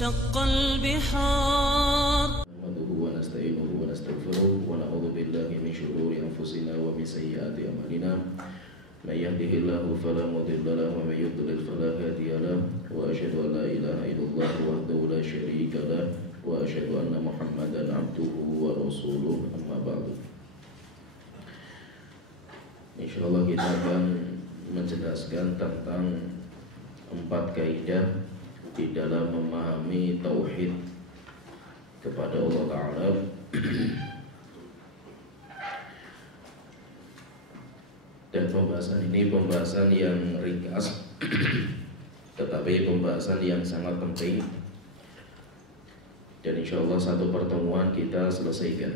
وانشق البحار نحمده ونستعينه ونستغفره ونعوذ بالله من شرور أنفسنا ومن سيئات أعمالنا من يهده الله فلا مضل له ومن يضلل فلا هادي له وأشهد أن لا إله إلا الله وحده لا شريك له وأشهد أن محمدا عبده ورسوله أما بعد. Insyaallah kita akan menjelaskan tentang 4 kaidah di dalam memahami tauhid kepada Allah Ta'ala. Dan pembahasan ini pembahasan yang ringkas tetapi pembahasan yang sangat penting, dan insyaallah satu pertemuan kita selesaikan.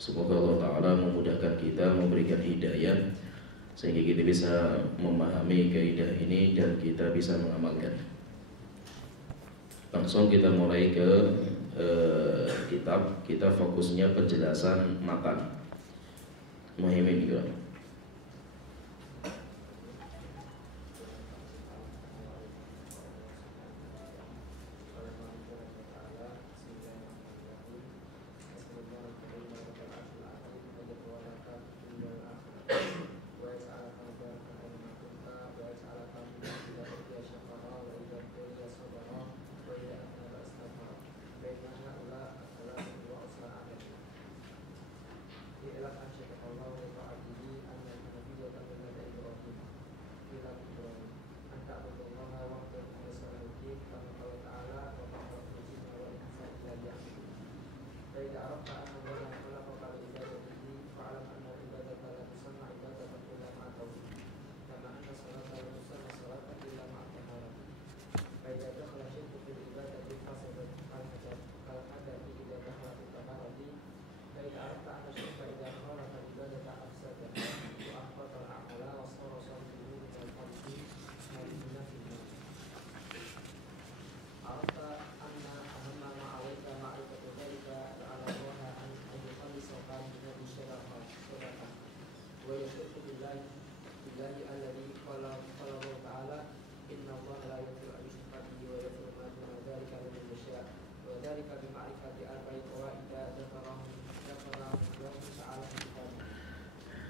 Semoga Allah Ta'ala memudahkan kita, memberikan hidayah sehingga kita bisa memahami kaidah ini dan kita bisa mengamalkan. Langsung kita mulai ke kitab. Kita fokusnya penjelasan matan. Muhimmin juga.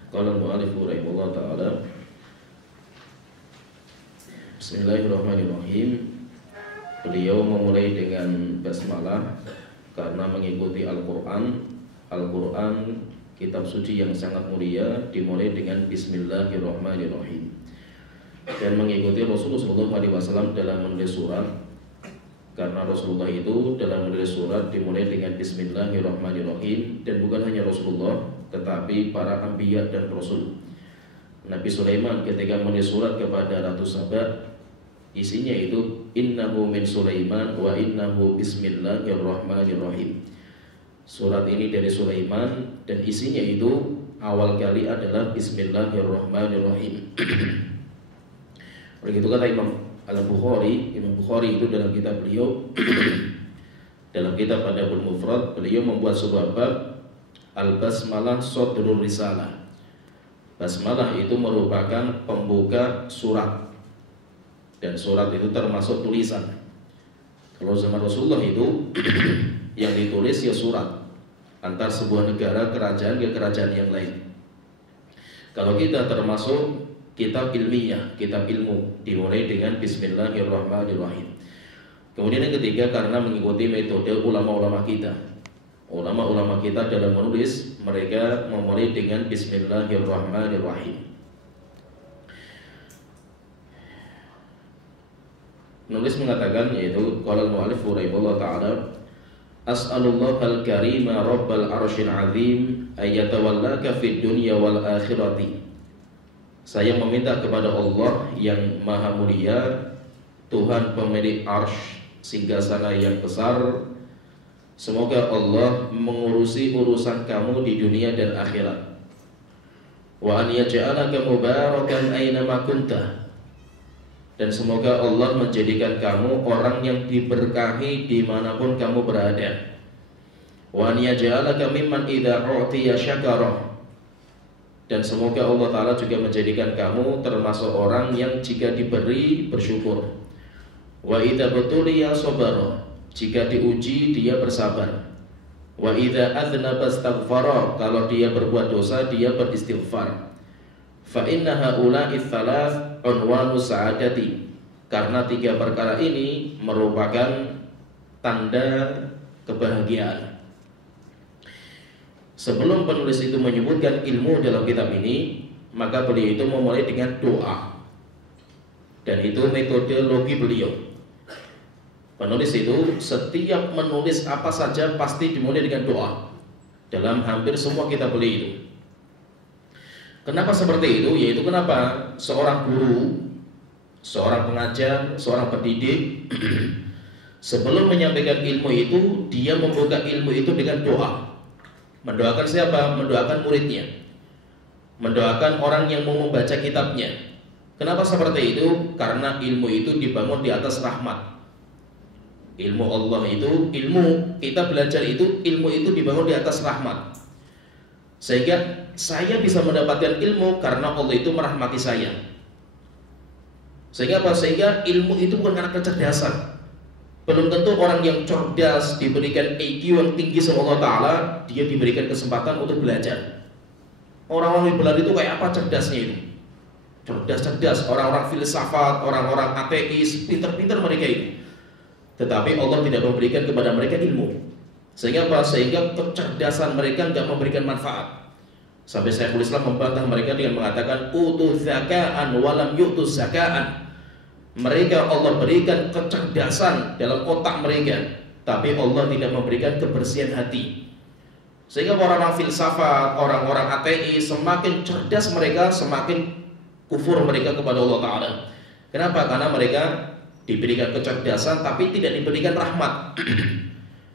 Qala al-mu'allif rahimahullah ta'ala. Bismillahirrahmanirrahim. Beliau memulai dengan basmalah karena mengikuti Al-Quran. Al-Quran kitab suci yang sangat mulia dimulai dengan Bismillahirrahmanirrahim. Dan mengikuti Rasulullah SAW dalam menulis surat, karena Rasulullah itu dalam menulis surat dimulai dengan Bismillahirrahmanirrahim. Dan bukan hanya Rasulullah tetapi para anbiya dan rasul. Nabi Sulaiman ketika menulis surat kepada Ratu Saba, isinya itu innahu min Sulaiman wa innahu bismillahirrahmanirrahim. Surat ini dari Sulaiman dan isinya itu awal kali adalah bismillahirrahmanirrahim. Begitu kata Imam Al-Bukhari. Imam Bukhari itu dalam kitab beliau dalam kitab Adabul Mufrad, beliau membuat sebuah bab Al-Basmalah Sodrul Risalah. Basmalah itu merupakan pembuka surat, dan surat itu termasuk tulisan. Kalau zaman Rasulullah itu yang ditulis ya surat antar sebuah negara, kerajaan ke kerajaan yang lain. Kalau kita termasuk kitab ilmiah, kitab ilmu, dimulai dengan Bismillahirrahmanirrahim. Kemudian yang ketiga, karena mengikuti metode ulama-ulama kita. Ulama-ulama kita dalam menulis, mereka memulai dengan Bismillahirrahmanirrahim. Penulis mengatakan, yaitu qala al-mu'allif rahimahullah ta'ala, as'alullah al-karima rabbal arsyil azim ayatawallaka fid dunya wal akhirati. Saya meminta kepada Allah yang maha mulia, Tuhan pemilik arsy, singgasana yang besar, semoga Allah mengurusi urusan kamu di dunia dan akhirat. Wa an yaj'alaka mubarakan aina ma kunta. Dan semoga Allah menjadikan kamu orang yang diberkahi dimanapun kamu berada. Wa an yaj'alaka mimman idza u'tiya syakara. Dan semoga Allah Ta'ala juga menjadikan kamu termasuk orang yang jika diberi bersyukur. Wa idza butuliya sabara, jika diuji dia bersabar. Wa idza adznaba astaghfara, kalau dia berbuat dosa dia beristighfar. Fa inna haula'i tsalath unwanu sa'adati, karena 3 perkara ini merupakan tanda kebahagiaan. Sebelum penulis itu menyebutkan ilmu dalam kitab ini, maka beliau itu memulai dengan doa. Dan itu metodologi beliau. Penulis itu setiap menulis apa saja pasti dimulai dengan doa. Dalam hampir semua kitab beliau itu. Kenapa seperti itu? Yaitu kenapa seorang guru, seorang pengajar, seorang pendidik sebelum menyampaikan ilmu itu, dia membuka ilmu itu dengan doa. Mendoakan siapa? Mendoakan muridnya, mendoakan orang yang mau membaca kitabnya. Kenapa seperti itu? Karena ilmu itu dibangun di atas rahmat. Ilmu Allah itu, ilmu kita belajar itu, ilmu itu dibangun di atas rahmat. Sehingga saya bisa mendapatkan ilmu karena Allah itu merahmati saya. Sehingga apa? Sehingga ilmu itu bukan karena kecerdasan. Belum tentu orang yang cerdas diberikan IQ yang tinggi sama Allah Ta'ala, dia diberikan kesempatan untuk belajar. Orang-orang yang belajar itu kayak apa cerdasnya itu? Cerdas-cerdas, orang-orang filsafat, orang-orang ateis, pintar-pintar mereka itu. Tetapi Allah tidak memberikan kepada mereka ilmu. Sehingga apa? Sehingga kecerdasan mereka tidak memberikan manfaat. Sampai Syekhul Islam membantah mereka dengan mengatakan utu zaka'an walam yu'tu zaka'an. Mereka Allah berikan kecerdasan dalam otak mereka, tapi Allah tidak memberikan kebersihan hati. Sehingga orang-orang filsafat, orang-orang ateis, semakin cerdas mereka, semakin kufur mereka kepada Allah Ta'ala. Kenapa? Karena mereka diberikan kecerdasan tapi tidak diberikan rahmat.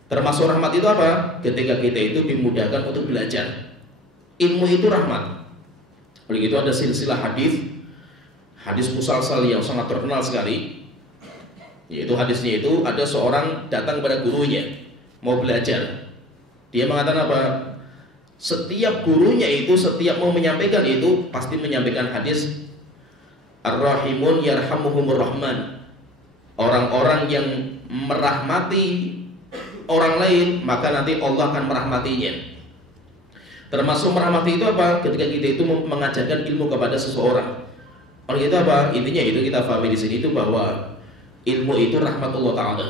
Termasuk rahmat itu apa? Ketika kita itu dimudahkan untuk belajar. Ilmu itu rahmat. Oleh itu ada silsilah hadis musalsal yang sangat terkenal sekali. Yaitu hadisnya itu ada seorang datang kepada gurunya mau belajar. Dia mengatakan apa? Setiap gurunya itu setiap mau menyampaikan itu pasti menyampaikan hadis Ar-Rahimun yarhamuhumur Rahman. Orang-orang yang merahmati orang lain maka nanti Allah akan merahmatinya. Termasuk merahmati itu apa? Ketika kita itu mengajarkan ilmu kepada seseorang. Oleh itu apa? Intinya itu kita pahami di sini itu bahwa ilmu itu rahmat Allah Ta'ala.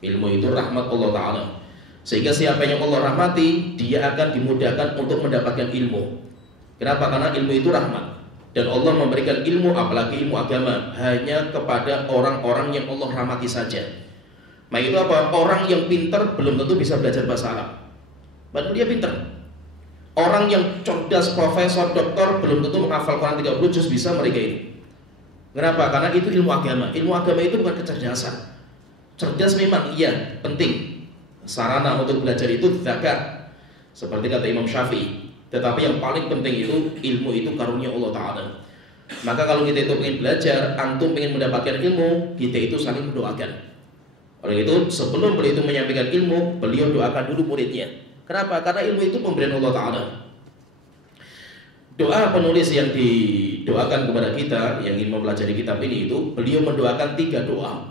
Ilmu itu rahmat Allah Ta'ala. Sehingga siapa yang Allah rahmati, dia akan dimudahkan untuk mendapatkan ilmu. Kenapa? Karena ilmu itu rahmat. Dan Allah memberikan ilmu, apalagi ilmu agama, hanya kepada orang-orang yang Allah rahmati saja. Nah itu apa? Orang yang pintar belum tentu bisa belajar bahasa Arab, padahal dia pintar. Orang yang cerdas, profesor, doktor belum tentu menghafal Quran 30 juz bisa mereka ini. Kenapa? Karena itu ilmu agama. Ilmu agama itu bukan kecerdasan. Cerdas memang iya, penting. Sarana untuk belajar itu zakat, seperti kata Imam Syafi'i. Tetapi yang paling penting itu ilmu itu karunia Allah Ta'ala. Maka kalau kita itu ingin belajar, antum ingin mendapatkan ilmu, kita itu saling mendoakan. Oleh itu sebelum beliau itu menyampaikan ilmu, beliau doakan dulu muridnya. Kenapa? Karena ilmu itu pemberian Allah Ta'ala. Doa penulis yang didoakan kepada kita yang ingin mempelajari kitab ini itu, beliau mendoakan 3 doa.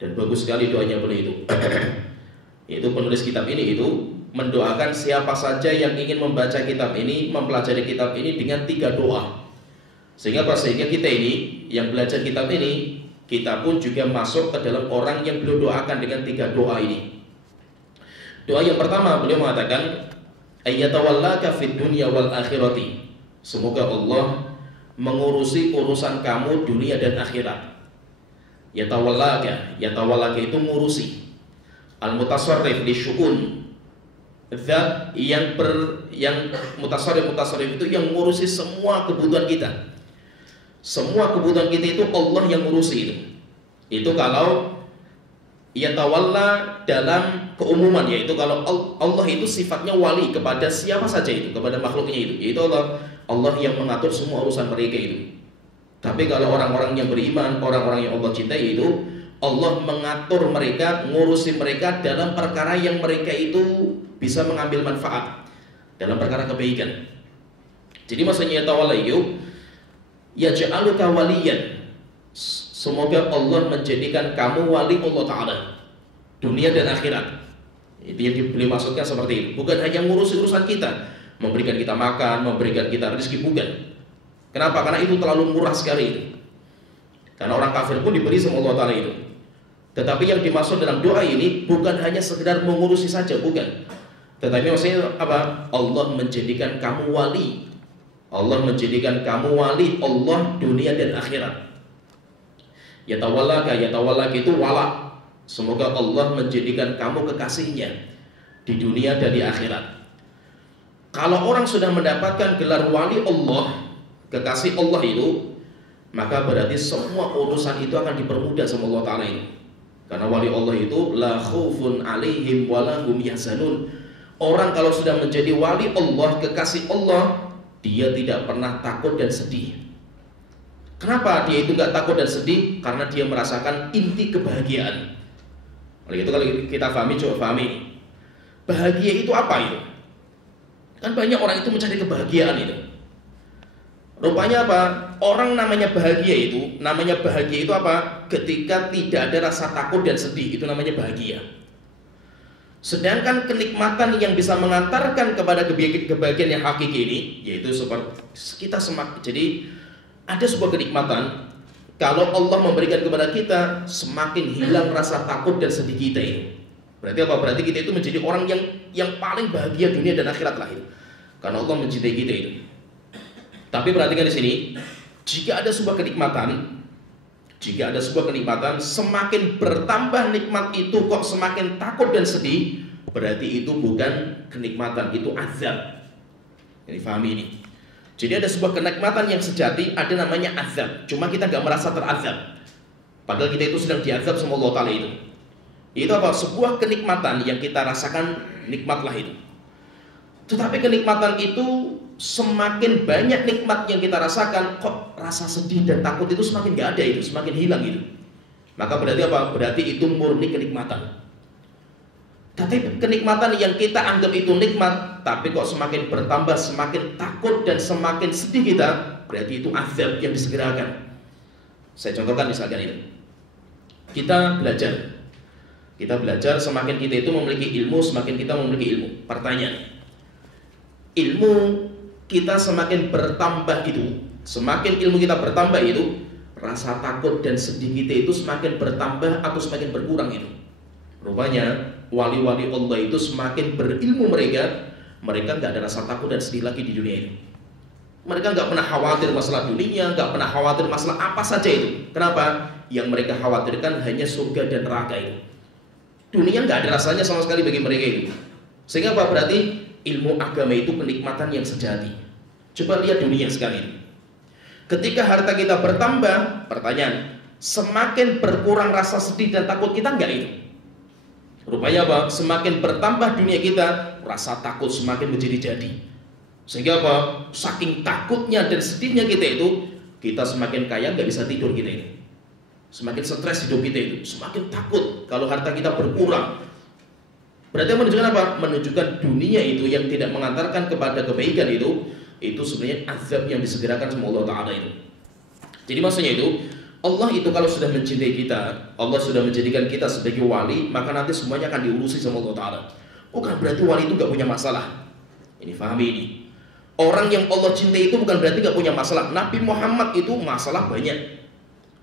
Dan bagus sekali doanya beliau itu. Yaitu penulis kitab ini itu mendoakan siapa saja yang ingin membaca kitab ini, mempelajari kitab ini dengan 3 doa. Sehingga kita ini yang belajar kitab ini, kita pun juga masuk ke dalam orang yang beliau doakan dengan 3 doa ini. Doa yang pertama beliau mengatakan ayyatawallaka fid dunya wal akhirati. Semoga Allah mengurusi urusan kamu dunia dan akhirat. Yatawallaka itu ngurusi. Al-mutasarrif li syu'un. Zat yang mutasarrif itu yang ngurusi semua kebutuhan kita. Semua kebutuhan kita itu Allah yang ngurusi itu. Itu kalau yatawalla dalam keumuman, yaitu kalau Allah itu sifatnya wali kepada siapa saja itu, kepada makhluknya itu, yaitu Allah yang mengatur semua urusan mereka itu. Tapi kalau orang-orang yang beriman, orang-orang yang Allah cintai itu, Allah mengatur mereka, ngurusi mereka dalam perkara yang mereka itu bisa mengambil manfaat, dalam perkara kebaikan. Jadi maksudnya yatawalla itu yaj'aluka waliyan. semoga Allah menjadikan kamu wali Allah Ta'ala dunia dan akhirat. Itu yang beliau maksudkan seperti itu. Bukan hanya ngurus urusan kita, memberikan kita makan, memberikan kita rezeki, bukan. Kenapa? Karena itu terlalu murah sekali itu. Karena orang kafir pun diberi sama Allah Ta'ala itu. Tetapi yang dimaksud dalam doa ini bukan hanya sekedar mengurusi saja, bukan. Tetapi maksudnya apa? Allah menjadikan kamu wali. Allah menjadikan kamu wali Allah dunia dan akhirat. Yatawallaka itu wala. Semoga Allah menjadikan kamu kekasihnya di dunia dan di akhirat. Kalau orang sudah mendapatkan gelar wali Allah, kekasih Allah itu, maka berarti semua urusan itu akan dipermudah sama Allah Ta'ala itu. Karena wali Allah itu la khaufun alaihim wala hum yahzanun. Orang kalau sudah menjadi wali Allah, kekasih Allah, dia tidak pernah takut dan sedih. Kenapa dia itu gak takut dan sedih? Karena dia merasakan inti kebahagiaan. Oleh itu kalau kita pahami, coba pahami. Bahagia itu apa itu? Kan banyak orang itu mencari kebahagiaan itu. Rupanya apa? Orang namanya bahagia itu apa? Ketika tidak ada rasa takut dan sedih, itu namanya bahagia. Sedangkan kenikmatan yang bisa mengantarkan kepada kebahagiaan yang hakiki ini, yaitu seperti kita jadi ada sebuah kenikmatan kalau Allah memberikan kepada kita, semakin hilang rasa takut dan sedih kita itu. Berarti apa? Berarti kita itu menjadi orang yang paling bahagia dunia dan akhirat lah itu. Karena Allah mencintai kita itu. Tapi perhatikan di sini, jika ada sebuah kenikmatan, semakin bertambah nikmat itu kok semakin takut dan sedih, berarti itu bukan kenikmatan, itu azab. Jadi pahami ini. Jadi ada sebuah kenikmatan yang sejati, ada namanya azab. Cuma kita nggak merasa terazab. Padahal kita itu sedang diazab sama Allah Ta'ala itu. Itu apa? Sebuah kenikmatan yang kita rasakan, nikmatlah itu. Tetapi kenikmatan itu semakin banyak nikmat yang kita rasakan, kok rasa sedih dan takut itu semakin nggak ada itu, semakin hilang itu. Maka berarti apa? Berarti itu murni kenikmatan. Tapi kenikmatan yang kita anggap itu nikmat, tapi kok semakin bertambah, semakin takut dan semakin sedih kita, berarti itu azab yang disegerakan. Saya contohkan misalkan itu. Kita belajar, semakin kita itu memiliki ilmu, semakin kita memiliki ilmu. Pertanyaan, ilmu kita semakin bertambah itu, semakin ilmu kita bertambah itu, rasa takut dan sedih kita itu semakin bertambah atau semakin berkurang itu? Rupanya wali-wali Allah itu semakin berilmu mereka nggak ada rasa takut dan sedih lagi di dunia ini. Mereka nggak pernah khawatir masalah dunia, nggak pernah khawatir masalah apa saja itu. Kenapa? Yang mereka khawatirkan hanya surga dan neraka itu. Dunia nggak ada rasanya sama sekali bagi mereka itu. Sehingga apa? Berarti ilmu agama itu kenikmatan yang sejati. Coba lihat dunia sekarang ini. Ketika harta kita bertambah, pertanyaan, semakin berkurang rasa sedih dan takut kita nggak itu? Rupanya apa? Semakin bertambah dunia kita, rasa takut semakin menjadi-jadi. Sehingga apa? Saking takutnya dan sedihnya kita itu, kita semakin kaya nggak bisa tidur kita ini. Semakin stres hidup kita itu, semakin takut kalau harta kita berkurang. Berarti menunjukkan apa? Menunjukkan dunia itu yang tidak mengantarkan kepada kebaikan itu sebenarnya azab yang disegerakan sama Allah Ta'ala itu. Jadi maksudnya itu, Allah itu kalau sudah mencintai kita, Allah sudah menjadikan kita sebagai wali, maka nanti semuanya akan diurusi sama Allah Ta'ala. Bukan berarti wali itu gak punya masalah. Ini pahami ini. Orang yang Allah cintai itu bukan berarti gak punya masalah. Nabi Muhammad itu masalah banyak.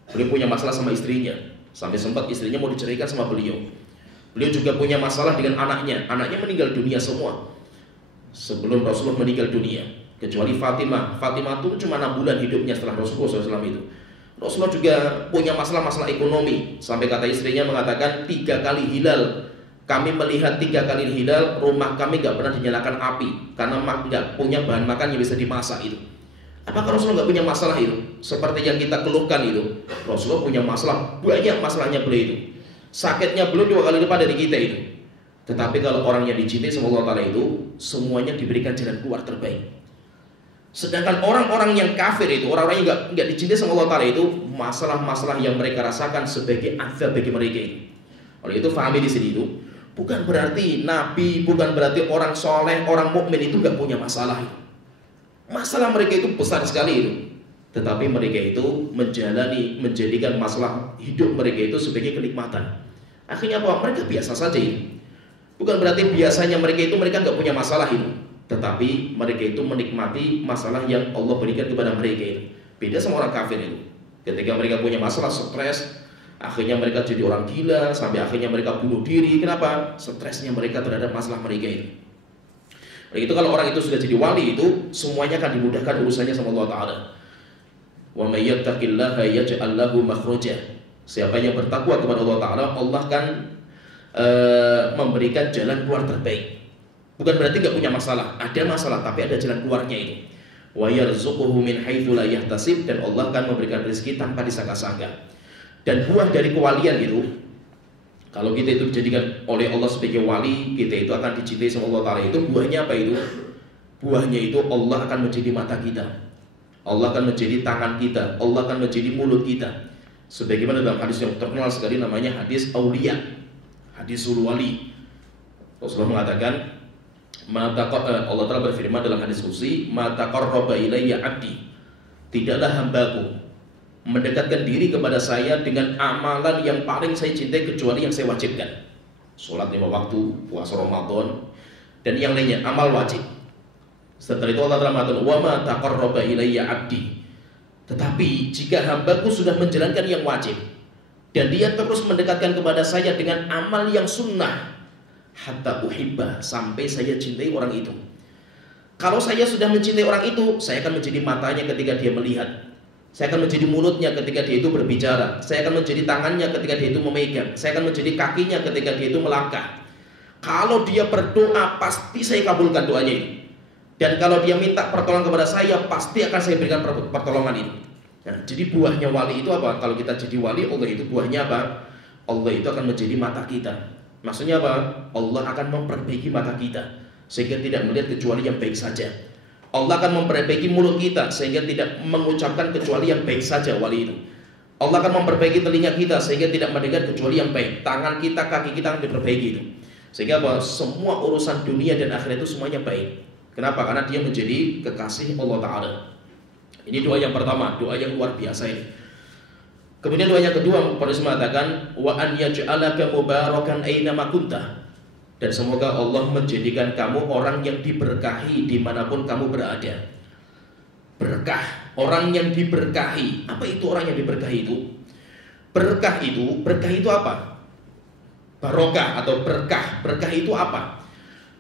Beliau punya masalah sama istrinya, sampai sempat istrinya mau diceraikan sama beliau. Beliau juga punya masalah dengan anaknya. Anaknya meninggal dunia semua sebelum Rasulullah meninggal dunia, kecuali Fatimah. Fatimah itu cuma 6 bulan hidupnya setelah Rasulullah SAW itu. Rasulullah juga punya masalah ikonomi, sampai kata istrinya mengatakan 3 kali hilal, kami melihat 3 kali hilal, rumah kami gak pernah dinyalakan api karena gak punya bahan makan yang bisa dimasak itu. Apakah Rasulullah gak punya masalah itu? Seperti yang kita keluhkan itu, Rasulullah punya masalah, banyak masalahnya beliau itu. Sakitnya beliau 2 kali lipat dari kita itu. Tetapi kalau orang yang dicintai sama Allah Ta'ala itu, semuanya diberikan jalan keluar terbaik. Sedangkan orang-orang yang kafir itu, orang-orang yang nggak dicintai sama Allah Ta'ala itu, masalah-masalah yang mereka rasakan sebagai azab bagi mereka itu. Oleh itu fahami di sini itu, bukan berarti Nabi, bukan berarti orang soleh, orang mukmin itu nggak punya masalah itu. Masalah mereka itu besar sekali itu. tetapi mereka itu menjadikan masalah hidup mereka itu sebagai kenikmatan. Akhirnya apa? Mereka biasa saja ini. Bukan berarti biasanya mereka nggak punya masalah itu, tetapi mereka itu menikmati masalah yang Allah berikan kepada mereka itu. Beda sama orang kafir itu. Ketika mereka punya masalah stres, akhirnya mereka jadi orang gila, sampai akhirnya mereka bunuh diri. Kenapa? Stresnya mereka terhadap masalah mereka ini. Begitu kalau orang itu sudah jadi wali itu, semuanya akan dimudahkan urusannya sama Allah Ta'ala. Wa may yattaqillaha yaj'al lahu makhraja. Siapa yang bertakwa kepada Allah Ta'ala, Allah akan memberikan jalan keluar terbaik. Bukan berarti gak punya masalah, ada masalah tapi ada jalan keluarnya itu. Wa yarzuquhu min haitsu la yahtasib, dan Allah akan memberikan rezeki tanpa disangka-sangka. Dan buah dari kewalian itu, kalau kita itu dijadikan oleh Allah sebagai wali, kita itu akan dicintai sama Allah Ta'ala. Itu buahnya apa itu? Buahnya itu Allah akan menjadi mata kita, Allah akan menjadi tangan kita, Allah akan menjadi mulut kita. Sebagaimana dalam hadis yang terkenal sekali namanya hadis aulia, hadisul wali. Rasulullah mengatakan, Allah Ta'ala berfirman dalam hadis qudsi, "Ma taqarraba ilayya 'abdi." Tidaklah hambaku mendekatkan diri kepada saya dengan amalan yang paling saya cintai kecuali yang saya wajibkan. Salat 5 waktu, puasa Ramadan, dan yang lainnya amal wajib. Setelah itu Allah Ta'ala mengatakan, "Wa ma taqarraba ilayya 'abdi." Tetapi jika hambaku sudah menjalankan yang wajib dan dia terus mendekatkan kepada saya dengan amal yang sunnah, hatta uhibbah, sampai saya cintai orang itu. Kalau saya sudah mencintai orang itu, saya akan menjadi matanya ketika dia melihat, saya akan menjadi mulutnya ketika dia itu berbicara, saya akan menjadi tangannya ketika dia itu memegang, saya akan menjadi kakinya ketika dia itu melangkah. Kalau dia berdoa, pasti saya kabulkan doanya itu. Dan kalau dia minta pertolongan kepada saya, pasti akan saya berikan pertolongan ini. Nah, jadi buahnya wali itu apa? Kalau kita jadi wali, Allah itu buahnya apa? Allah itu akan menjadi mata kita. Maksudnya apa? Allah akan memperbaiki mata kita sehingga tidak melihat kecuali yang baik saja. Allah akan memperbaiki mulut kita sehingga tidak mengucapkan kecuali yang baik saja, wali itu. Allah akan memperbaiki telinga kita sehingga tidak mendengar kecuali yang baik. Tangan kita, kaki kita akan diperbaiki itu. Sehingga apa? Semua urusan dunia dan akhirat itu semuanya baik. Kenapa? Karena dia menjadi kekasih Allah Ta'ala. Ini doa yang pertama, doa yang luar biasa ini. Kemudian doa yang kedua, penulis mengatakan, wa an yaj'alaka mubarakan aina ma kunta, dan semoga Allah menjadikan kamu orang yang diberkahi dimanapun kamu berada. Berkah, orang yang diberkahi. Apa itu orang yang diberkahi itu? Berkah itu apa? Barokah atau berkah. Berkah itu apa?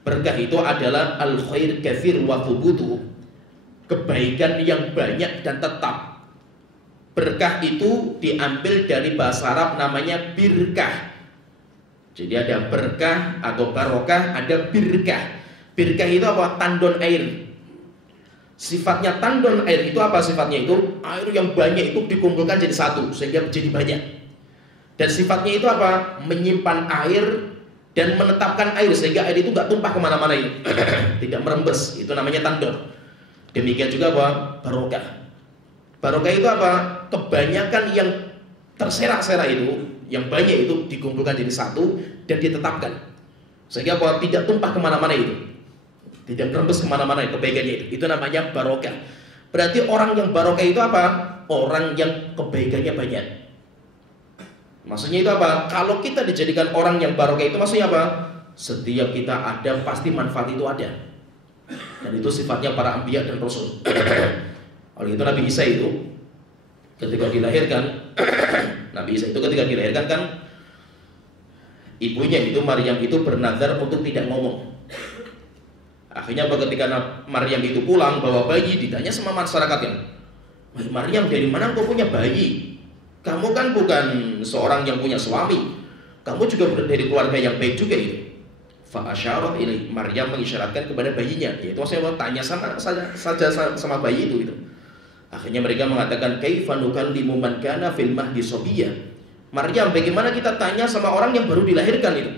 Berkah itu adalah al-khair katsir wa thubutu, kebaikan yang banyak dan tetap. Berkah itu diambil dari bahasa Arab namanya birkah. Jadi ada berkah atau barokah, ada birkah. Birkah itu apa? Tandon air. Sifatnya tandon air itu apa sifatnya itu? Air yang banyak itu dikumpulkan jadi satu sehingga menjadi banyak. Dan sifatnya itu apa? Menyimpan air dan menetapkan air sehingga air itu nggak tumpah kemana-mana itu, tidak merembes. Itu namanya tandon. Demikian juga apa? Barokah. Barokah itu apa? Kebanyakan yang terserak-serak itu, yang banyak itu dikumpulkan jadi satu dan ditetapkan sehingga apa? Tidak tumpah kemana-mana itu, tidak merembes kemana-mana kebaikannya itu. Itu namanya barokah. Berarti orang yang barokah itu apa? Orang yang kebaikannya banyak. Maksudnya itu apa? Kalau kita dijadikan orang yang barokah itu maksudnya apa? Setiap kita ada pasti manfaat itu ada. Dan itu sifatnya para anbiya dan rasul. Oleh itu Nabi Isa itu ketika dilahirkan, Nabi Isa itu ketika dilahirkan kan ibunya itu Maryam itu bernazar untuk tidak ngomong. Akhirnya ketika Maryam itu pulang bawa bayi, ditanya sama masyarakatnya, "Wahai Maryam, dari mana kau punya bayi? Kamu kan bukan seorang yang punya suami. Kamu juga dari keluarga yang baik juga itu." Fa'asyarat ilaih, Maryam mengisyaratkan kepada bayinya. Yaitu maksudnya tanya sama bayi itu. Akhirnya mereka mengatakan, "Kaifa nukallimu man kana fil mahdi sabiyya?" Maryam, bagaimana kita tanya sama orang yang baru dilahirkan itu?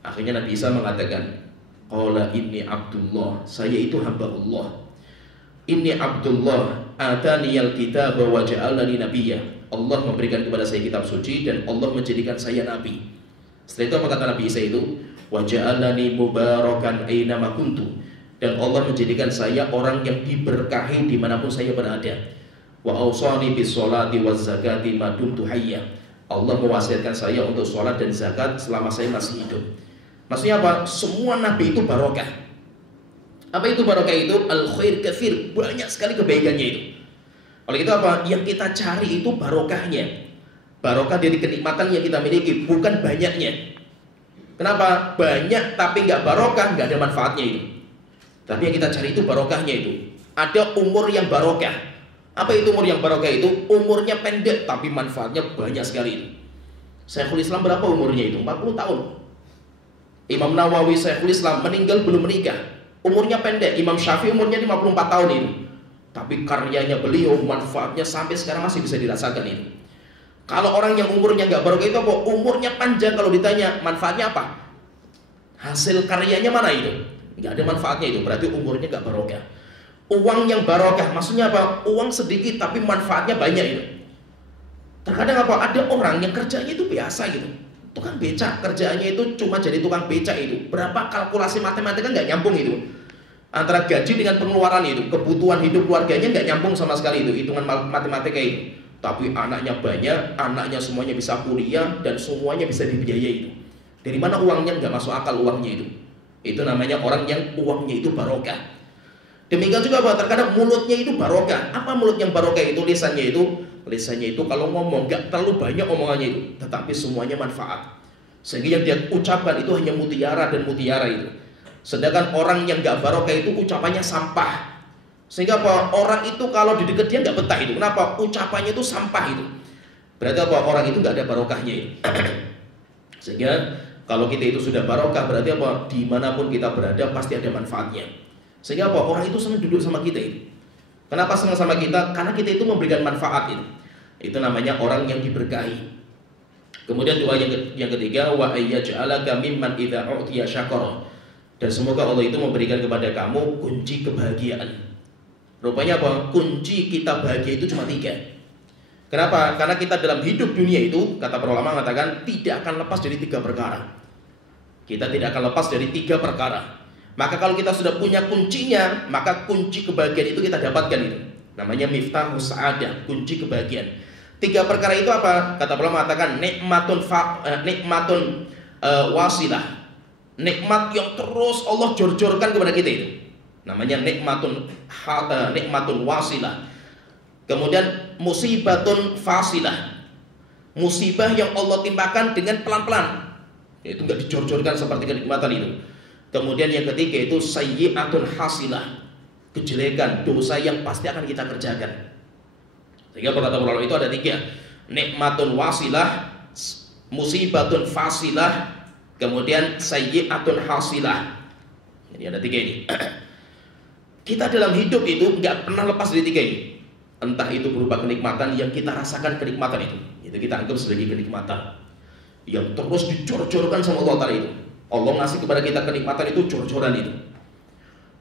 Akhirnya Nabi Isa mengatakan, "Qala inni Abdullah, saya itu hamba Allah. Inni Abdullah, ataniyal kitaba wa ja'alani nabiyya." Allah memberikan kepada saya kitab suci dan Allah menjadikan saya nabi. Setelah itu apa kata Nabi Isa itu? Wa ja'alani mubarakan aina ma kuntu, dan Allah menjadikan saya orang yang diberkahi dimanapun saya berada. Wa awsani bis sholati waz zakati ma dumtu hayya. Allah mewasiatkan saya untuk sholat dan zakat selama saya masih hidup. Maksudnya apa? Semua nabi itu barokah. Apa itu barokah itu? Al khair katsir, banyak sekali kebaikannya itu. Oleh itu apa? Yang kita cari itu barokahnya. Barokah dari kenikmatan yang kita miliki, bukan banyaknya. Kenapa? Banyak tapi nggak barokah, nggak ada manfaatnya itu. Tapi yang kita cari itu barokahnya itu. Ada umur yang barokah. Apa itu umur yang barokah itu? Umurnya pendek tapi manfaatnya banyak sekali itu. Syekhul Islam berapa umurnya itu? 40 tahun. Imam Nawawi Syekhul Islam meninggal belum menikah. Umurnya pendek. Imam Syafi'i umurnya 54 tahun itu. Tapi karyanya beliau, manfaatnya sampai sekarang masih bisa dirasakan itu. Kalau orang yang umurnya nggak barokah itu apa? Umurnya panjang, kalau ditanya manfaatnya apa? Hasil karyanya mana itu? Nggak ada manfaatnya itu, berarti umurnya nggak barokah. Uang yang barokah, maksudnya apa? Uang sedikit tapi manfaatnya banyak itu. Terkadang apa? Ada orang yang kerjanya itu biasa gitu. Tukang becak, kerjaannya itu cuma jadi tukang becak itu. Berapa kalkulasi matematika nggak nyambung itu. Antara gaji dengan pengeluaran itu, kebutuhan hidup keluarganya nggak nyambung sama sekali itu, hitungan matematika itu. Tapi anaknya banyak, anaknya semuanya bisa kuliah dan semuanya bisa dibiayai itu. Dari mana uangnya? Nggak masuk akal uangnya itu. Itu namanya orang yang uangnya itu barokah. Demikian juga bahwa terkadang mulutnya itu barokah. Apa mulut yang barokah itu? Lisannya itu. Lisannya itu kalau ngomong nggak terlalu banyak omongannya itu, tetapi semuanya manfaat. Sehingga yang dia ucapkan itu hanya mutiara dan mutiara itu. Sedangkan orang yang nggak barokah itu ucapannya sampah. Sehingga apa? Orang itu kalau di dekat dia nggak betah itu. Kenapa? Ucapannya itu sampah itu. Berarti apa? Orang itu nggak ada barokahnya itu. Sehingga kalau kita itu sudah barokah, berarti apa? Dimanapun kita berada pasti ada manfaatnya. Sehingga apa? Orang itu senang duduk sama kita itu. Kenapa senang sama kita? Karena kita itu memberikan manfaat itu. Itu namanya orang yang diberkahi. Kemudian doa yang ketiga, wa ayyaj'alaka mimman idza u'tiya syakara. Dan semoga Allah itu memberikan kepada kamu kunci kebahagiaan. Rupanya apa? Kunci kita bahagia itu cuma 3. Kenapa? Karena kita dalam hidup dunia itu, kata para ulama mengatakan, tidak akan lepas dari 3 perkara. Kita tidak akan lepas dari 3 perkara. Maka kalau kita sudah punya kuncinya, maka kunci kebahagiaan itu kita dapatkan itu. Namanya miftahus sa'adah, kunci kebahagiaan. 3 perkara itu apa? Kata para ulama mengatakan nikmatun wasilah. Nikmat yang terus Allah jor-jorkan kepada kita itu. Namanya nikmatun wasilah. Kemudian musibatun fasilah. Musibah yang Allah timpakan dengan pelan-pelan. Itu enggak dijor-jorkan seperti kenikmatan itu. Kemudian yang ketiga itu sayyi'atun hasilah. Kejelekan, dosa yang pasti akan kita kerjakan. Sehingga perkataan ulama itu ada 3. Nikmatun wasilah, musibatun fasilah, kemudian sayyi'atun hasilah. Jadi ada 3 ini. Kita dalam hidup itu nggak pernah lepas dari 3 ini. Entah itu berupa kenikmatan yang kita rasakan kenikmatan itu kita anggap sebagai kenikmatan yang terus dicor-corkan sama Allah Ta'ala itu. Allah ngasih kepada kita kenikmatan itu cor-coran itu.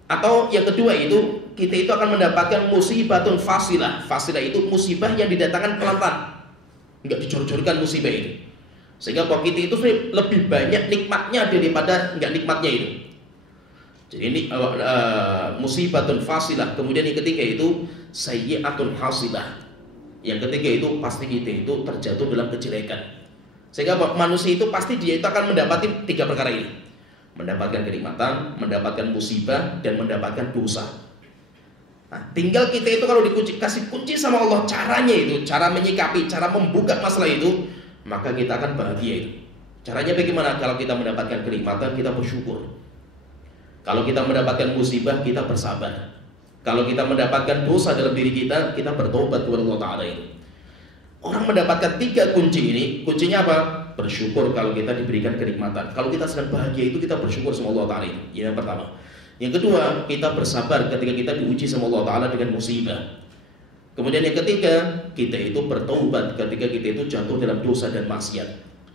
Atau yang kedua itu kita itu akan mendapatkan musibatun fasilah. Fasilah itu musibah yang didatangkan pelan-pelan, nggak dicor-corkan musibah itu. Sehingga kalau kita itu lebih banyak nikmatnya daripada nggak nikmatnya itu. Jadi ini musibatun fasilah. Kemudian yang ketiga itu sayyi'atun hasilah. Yang ketiga itu pasti kita itu terjatuh dalam kejelekan. Sehingga manusia itu pasti dia itu akan mendapati 3 perkara ini. Mendapatkan kenikmatan, mendapatkan musibah, dan mendapatkan dosa. Nah, tinggal kita itu kalau dikasih kunci sama Allah, caranya itu, cara menyikapi, cara membuka masalah itu, maka kita akan bahagia itu. Caranya bagaimana? Kalau kita mendapatkan kenikmatan, kita bersyukur. Kalau kita mendapatkan musibah, kita bersabar. Kalau kita mendapatkan dosa dalam diri kita, kita bertobat kepada Allah Ta'ala itu. Orang mendapatkan 3 kunci ini. Kuncinya apa? Bersyukur kalau kita diberikan kenikmatan. Kalau kita sedang bahagia itu, kita bersyukur sama Allah Ta'ala itu. Yang pertama. Yang kedua, kita bersabar ketika kita diuji sama Allah Ta'ala dengan musibah. Kemudian yang ketiga, kita itu bertobat ketika kita itu jatuh dalam dosa dan maksiat.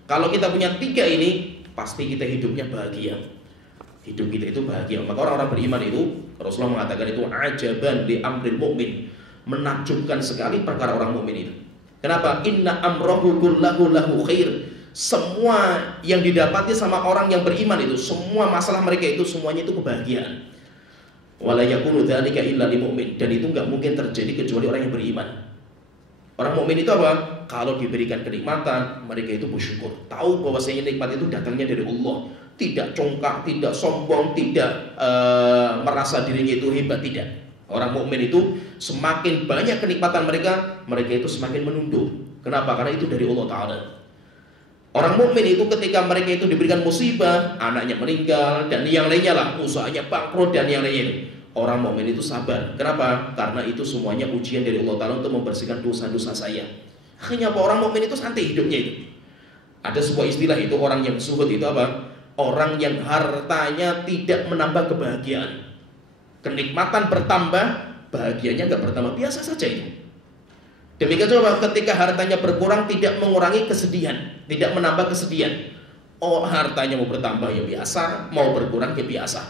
Kalau kita punya 3 ini, pasti kita hidupnya bahagia. Hidup kita itu bahagia. Maka orang-orang beriman itu, Rasulullah mengatakan itu ajaban li amril mu'min. Menakjubkan sekali perkara orang mukmin itu. Kenapa? Inna amrohu kullahu lahu khair. Semua yang didapati sama orang yang beriman itu, semua masalah mereka itu semuanya itu kebahagiaan. Wala yakunu dzalika illa lil mu'min. Dan itu enggak mungkin terjadi kecuali orang yang beriman. Orang mukmin itu apa? Kalau diberikan kenikmatan, mereka itu bersyukur. Tahu bahwasanya nikmat itu datangnya dari Allah. Tidak congkak, tidak sombong, tidak merasa dirinya itu hebat, tidak. Orang mukmin itu semakin banyak kenikmatan mereka itu semakin menunduk. Kenapa? Karena itu dari Allah Ta'ala. Orang mukmin itu ketika mereka itu diberikan musibah, anaknya meninggal dan yang lainnya lah, usahanya bangkrut dan yang lainnya. Orang mukmin itu sabar. Kenapa? Karena itu semuanya ujian dari Allah Ta'ala untuk membersihkan dosa-dosa saya. Akhirnya apa? Orang mukmin itu santai hidupnya itu. Ada sebuah istilah itu, orang yang zuhud itu apa? Orang yang hartanya tidak menambah kebahagiaan. Kenikmatan bertambah, bahagianya nggak bertambah, biasa saja itu. Demikian coba ketika hartanya berkurang tidak mengurangi kesedihan, tidak menambah kesedihan. Oh, hartanya mau bertambah ya biasa, mau berkurang ya biasa.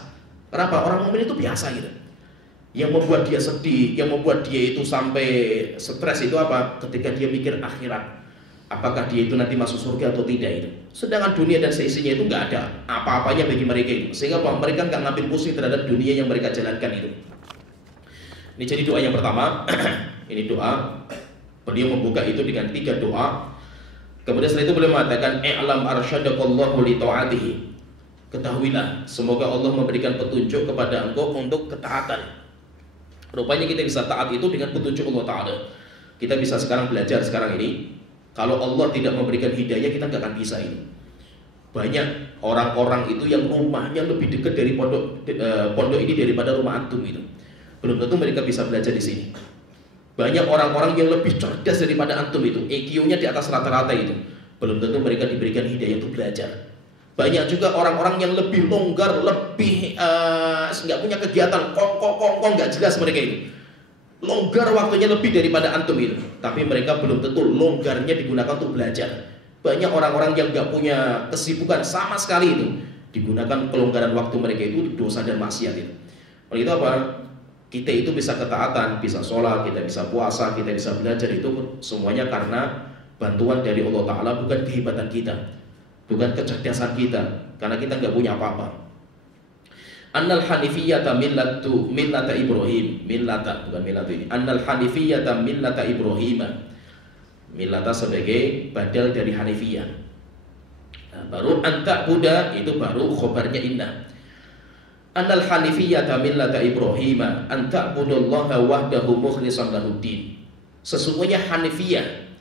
Kenapa? Orang mukmin itu biasa gitu. Yang membuat dia sedih, yang membuat dia itu sampai stres itu apa? Ketika dia mikir akhirat. Apakah dia itu nanti masuk surga atau tidak itu. Sedangkan dunia dan seisinya itu nggak ada apa-apanya bagi mereka itu. Sehingga mereka nggak ngambil pusing terhadap dunia yang mereka jalankan itu. Ini jadi doa yang pertama. Ini doa. Beliau membuka itu dengan 3 doa. Kemudian setelah itu beliau mengatakan, "I'lam arsyadakallahu li ta'atihi." Ketahuilah, semoga Allah memberikan petunjuk kepada engkau untuk ketaatan. Rupanya kita bisa taat itu dengan petunjuk Allah Ta'ala. Kita bisa sekarang belajar sekarang ini. Kalau Allah tidak memberikan hidayah, kita nggak akan bisa ini. Banyak orang-orang itu yang rumahnya lebih dekat dari pondok ini daripada rumah antum itu. Belum tentu mereka bisa belajar di sini. Banyak orang-orang yang lebih cerdas daripada antum itu, EQ-nya di atas rata-rata itu. Belum tentu mereka diberikan hidayah untuk belajar. Banyak juga orang-orang yang lebih longgar, lebih nggak punya kegiatan, kongkong nggak jelas mereka itu. Longgar waktunya lebih daripada antum itu, tapi mereka belum tentu longgarnya digunakan untuk belajar. Banyak orang-orang yang nggak punya kesibukan sama sekali itu, digunakan kelonggaran waktu mereka itu dosa dan maksiat itu. Oleh itu apa? Kita itu bisa ketaatan, bisa sholat, kita bisa puasa, kita bisa belajar itu semuanya karena bantuan dari Allah Ta'ala, bukan kehebatan kita, bukan kecerdasan kita, karena kita nggak punya apa-apa. Annal hanifiyata millata Ibrahim, bukan millata ini. Annal hanifiyata millata Ibrahim. Millata sebagai badal dari hanifiyah. Nah, baru anta buddha itu baru khobarnya inna. Annal hanifiyata millata Ibrahim, anta budallaha wahdahu mukhlishan lahuddin. Sesungguhnya hanifiyah,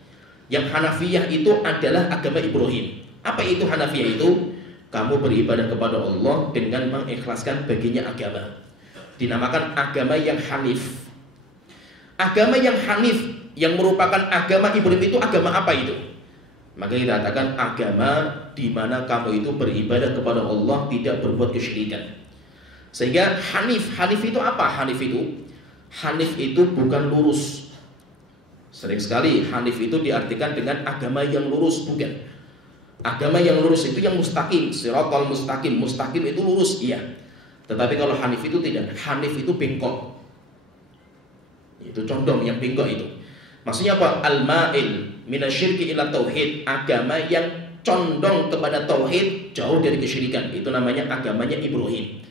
yang hanafiyah itu adalah agama Ibrahim. Apa itu hanafiyah itu? Kamu beribadah kepada Allah dengan mengikhlaskan baginya agama. Dinamakan agama yang hanif. Agama yang hanif, yang merupakan agama Ibrahim itu agama apa itu? Maka kita katakan agama di mana kamu itu beribadah kepada Allah, tidak berbuat kesyirikan. Sehingga hanif itu apa? Hanif itu bukan lurus. Sering sekali hanif itu diartikan dengan agama yang lurus, bukan. Agama yang lurus itu yang mustaqim, siratal mustaqim. Mustaqim itu lurus, iya. Tetapi kalau hanif itu tidak. Hanif itu bengkok. Itu condong, yang bengkok itu. Maksudnya apa? Al-ma'il minasyirki ila tauhid. Agama yang condong kepada tauhid, jauh dari kesyirikan. Itu namanya agamanya Ibrahim.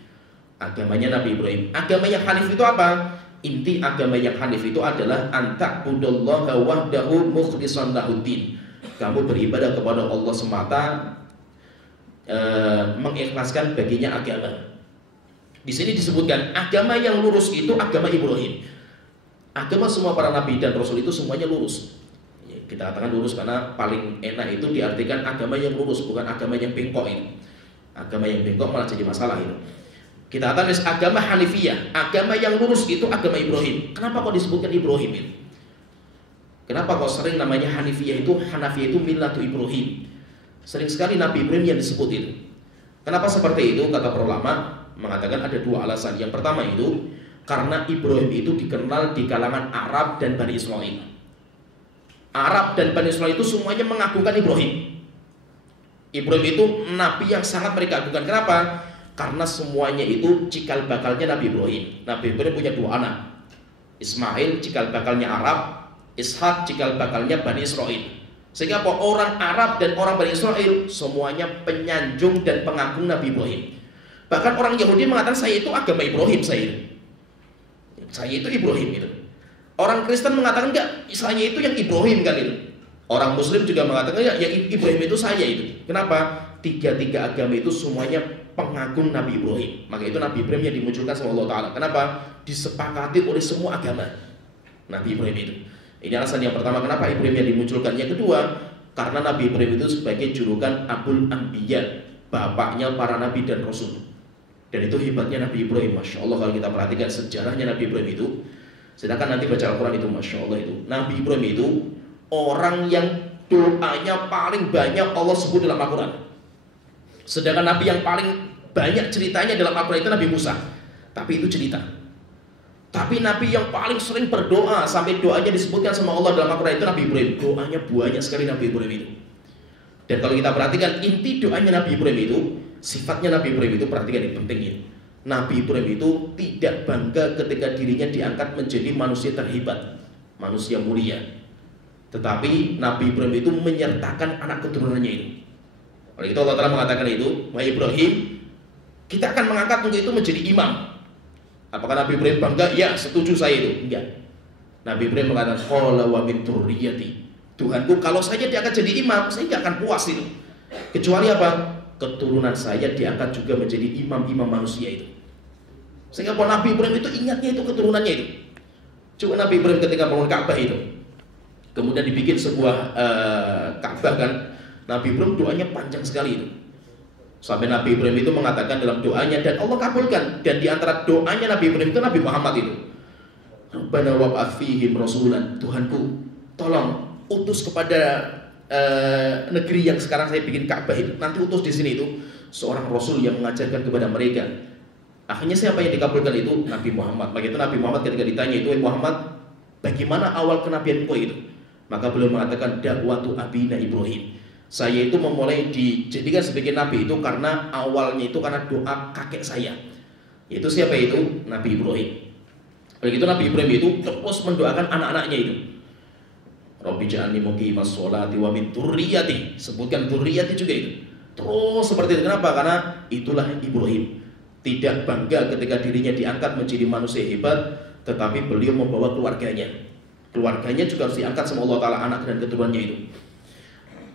Agamanya Nabi Ibrahim. Agama yang hanif itu apa? Inti agama yang hanif itu adalah anta'budallaha wahdahu mukhlishan lahuddin. Kamu beribadah kepada Allah semata, mengikhlaskan baginya agama. Di sini disebutkan agama yang lurus itu agama Ibrahim. Agama semua para nabi dan rasul itu semuanya lurus. Kita katakan lurus karena paling enak itu diartikan agama yang lurus, bukan agama yang bengkok ini. Agama yang bengkok malah jadi masalah itu. Kita katakan agama hanifiyah, agama yang lurus itu agama Ibrahim. Kenapa kok disebutkan Ibrahim ini? Kenapa kok sering namanya hanifiyah itu? Hanafiyah itu millatu Ibrahim. Sering sekali Nabi Ibrahim yang disebut itu. Kenapa seperti itu? Kata para ulama mengatakan ada 2 alasan. Yang pertama itu karena Ibrahim itu dikenal di kalangan Arab dan Bani Israel. Arab dan Bani Israel itu semuanya mengagungkan Ibrahim. Ibrahim itu nabi yang sangat mereka agungkan. Kenapa? Karena semuanya itu cikal bakalnya Nabi Ibrahim. Nabi Ibrahim punya 2 anak. Ismail cikal bakalnya Arab, Ishak cikal bakalnya Bani Israel. Sehingga orang Arab dan orang Bani Israel semuanya penyanjung dan pengagung Nabi Ibrahim. Bahkan orang Yahudi mengatakan saya itu agama Ibrahim, saya itu Ibrahim itu. Orang Kristen mengatakan enggak, saya itu yang Ibrahim kan itu. Orang Muslim juga mengatakan ya Ibrahim itu saya itu. Kenapa? Tiga agama itu semuanya pengagum Nabi Ibrahim. Maka itu Nabi Ibrahim yang dimunculkan sama Allah Ta'ala. Kenapa? Disepakati oleh semua agama Nabi Ibrahim itu. Ini alasan yang pertama kenapa Ibrahim yang dimunculkan. Yang kedua, karena Nabi Ibrahim itu sebagai julukan Abul Anbiya, bapaknya para nabi dan rasul. Dan itu hebatnya Nabi Ibrahim. Masya Allah kalau kita perhatikan sejarahnya Nabi Ibrahim itu. Sedangkan nanti baca Al-Quran itu Masya Allah itu. Nabi Ibrahim itu orang yang doanya paling banyak Allah sebut dalam Al-Quran. Sedangkan Nabi yang paling banyak ceritanya dalam Al-Quran itu Nabi Musa. Tapi itu cerita. Tapi Nabi yang paling sering berdoa sampai doanya disebutkan sama Allah dalam Al-Quran itu Nabi Ibrahim. Doanya banyak sekali Nabi Ibrahim itu. Dan kalau kita perhatikan inti doanya Nabi Ibrahim itu, sifatnya Nabi Ibrahim itu, perhatikan ini pentingnya. Nabi Ibrahim itu tidak bangga ketika dirinya diangkat menjadi manusia terhebat, manusia mulia. Tetapi Nabi Ibrahim itu menyertakan anak keturunannya itu. Oleh itu Allah Ta'ala mengatakan itu, wahai Ibrahim, kita akan mengangkat untuk itu menjadi imam. Apakah Nabi Ibrahim bangga? Ya, setuju saya itu. Enggak. Nabi Ibrahim mengatakan, qala wa min dzurriyyati. Tuhanku, kalau saya diangkat jadi imam, saya tidak akan puas itu. Kecuali apa? Keturunan saya diangkat juga menjadi imam-imam manusia itu. Sehingga Nabi Ibrahim itu ingatnya itu keturunannya itu. Coba Nabi Ibrahim ketika bangun Ka'bah itu, kemudian dibikin sebuah Ka'bah kan, Nabi Ibrahim doanya panjang sekali itu. Sampai Nabi Ibrahim itu mengatakan dalam doanya dan Allah kabulkan. Dan di antara doanya Nabi Ibrahim itu Nabi Muhammad itu, Rabbana wab'ats fihim rasulan. Tuhanku, tolong utus kepada negeri yang sekarang saya bikin Ka'bah itu, nanti utus di sini itu seorang rasul yang mengajarkan kepada mereka. Akhirnya siapa yang dikabulkan itu? Nabi Muhammad. Maka itu Nabi Muhammad ketika ditanya itu, Muhammad, bagaimana awal kenabian kau itu? Maka beliau mengatakan dakwatu abina Ibrahim. Saya itu memulai dijadikan sebagai nabi itu karena awalnya itu karena doa kakek saya. Itu siapa itu? Nabi Ibrahim. Begitu Nabi Ibrahim itu terus mendoakan anak-anaknya itu. Rabbi ja'alni muqimas sholati wa min dzurriyyati. Sebutkan dzurriyyati juga itu. Terus seperti itu. Kenapa? Karena itulah Ibrahim. Tidak bangga ketika dirinya diangkat menjadi manusia hebat, tetapi beliau membawa keluarganya. Keluarganya juga harus diangkat sama Allah Ta'ala, anak dan keturunannya itu.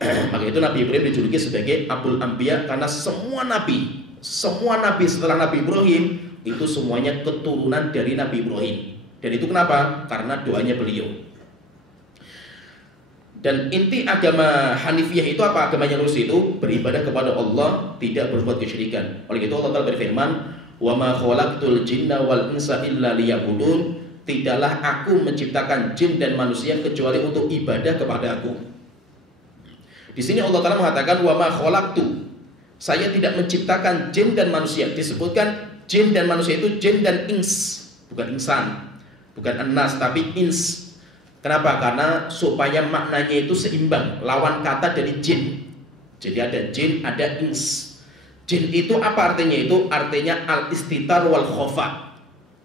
Maka itu Nabi Ibrahim dijuluki sebagai Abul Anbiya karena semua nabi setelah Nabi Ibrahim itu semuanya keturunan dari Nabi Ibrahim. Dan itu kenapa? Karena doanya beliau. Dan inti agama Hanifiyah itu apa? Agama yang lurus itu beribadah kepada Allah, tidak berbuat kesyirikan. Oleh itu Allah Ta'ala berfirman, "Wa ma khalaqtul jinna wal insa illa liya'budun." Tidaklah aku menciptakan jin dan manusia kecuali untuk ibadah kepada aku. Di sini Allah Ta'ala mengatakan, "Wa ma khalaqtu." Saya tidak menciptakan jin dan manusia. Disebutkan jin dan manusia itu jin dan ins, bukan insan, bukan anas tapi ins. Kenapa? Karena supaya maknanya itu seimbang, lawan kata dari jin. Jadi ada jin, ada ins. Jin itu apa artinya? Itu artinya al-istitar wal khofa.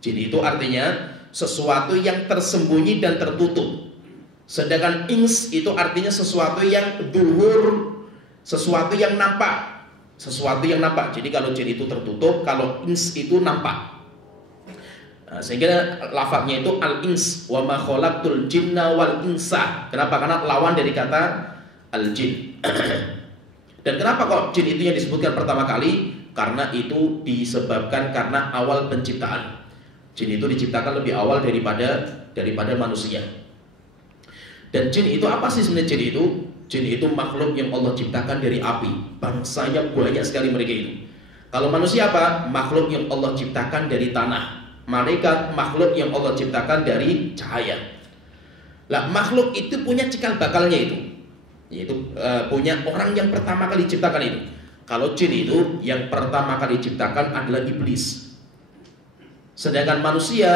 Jin itu artinya sesuatu yang tersembunyi dan tertutup. Sedangkan ins itu artinya sesuatu yang duhur, sesuatu yang nampak. Sesuatu yang nampak. Jadi kalau jin itu tertutup, kalau ins itu nampak. Sehingga lafadznya itu al-ins, wa ma khalaqtul jinna wal insa. Kenapa? Karena lawan dari kata al-jin. Dan kenapa kok jin itu yang disebutkan pertama kali? Karena itu disebabkan karena awal penciptaan. Jin itu diciptakan lebih awal daripada manusia. Dan jin itu apa sih sebenarnya jin itu? Jin itu makhluk yang Allah ciptakan dari api. Bangsanya banyak sekali mereka itu. Kalau manusia apa? Makhluk yang Allah ciptakan dari tanah. Malaikat makhluk yang Allah ciptakan dari cahaya. Lah makhluk itu punya cikal bakalnya itu, yaitu punya orang yang pertama kali ciptakan itu. Kalau jin itu yang pertama kali ciptakan adalah iblis. Sedangkan manusia,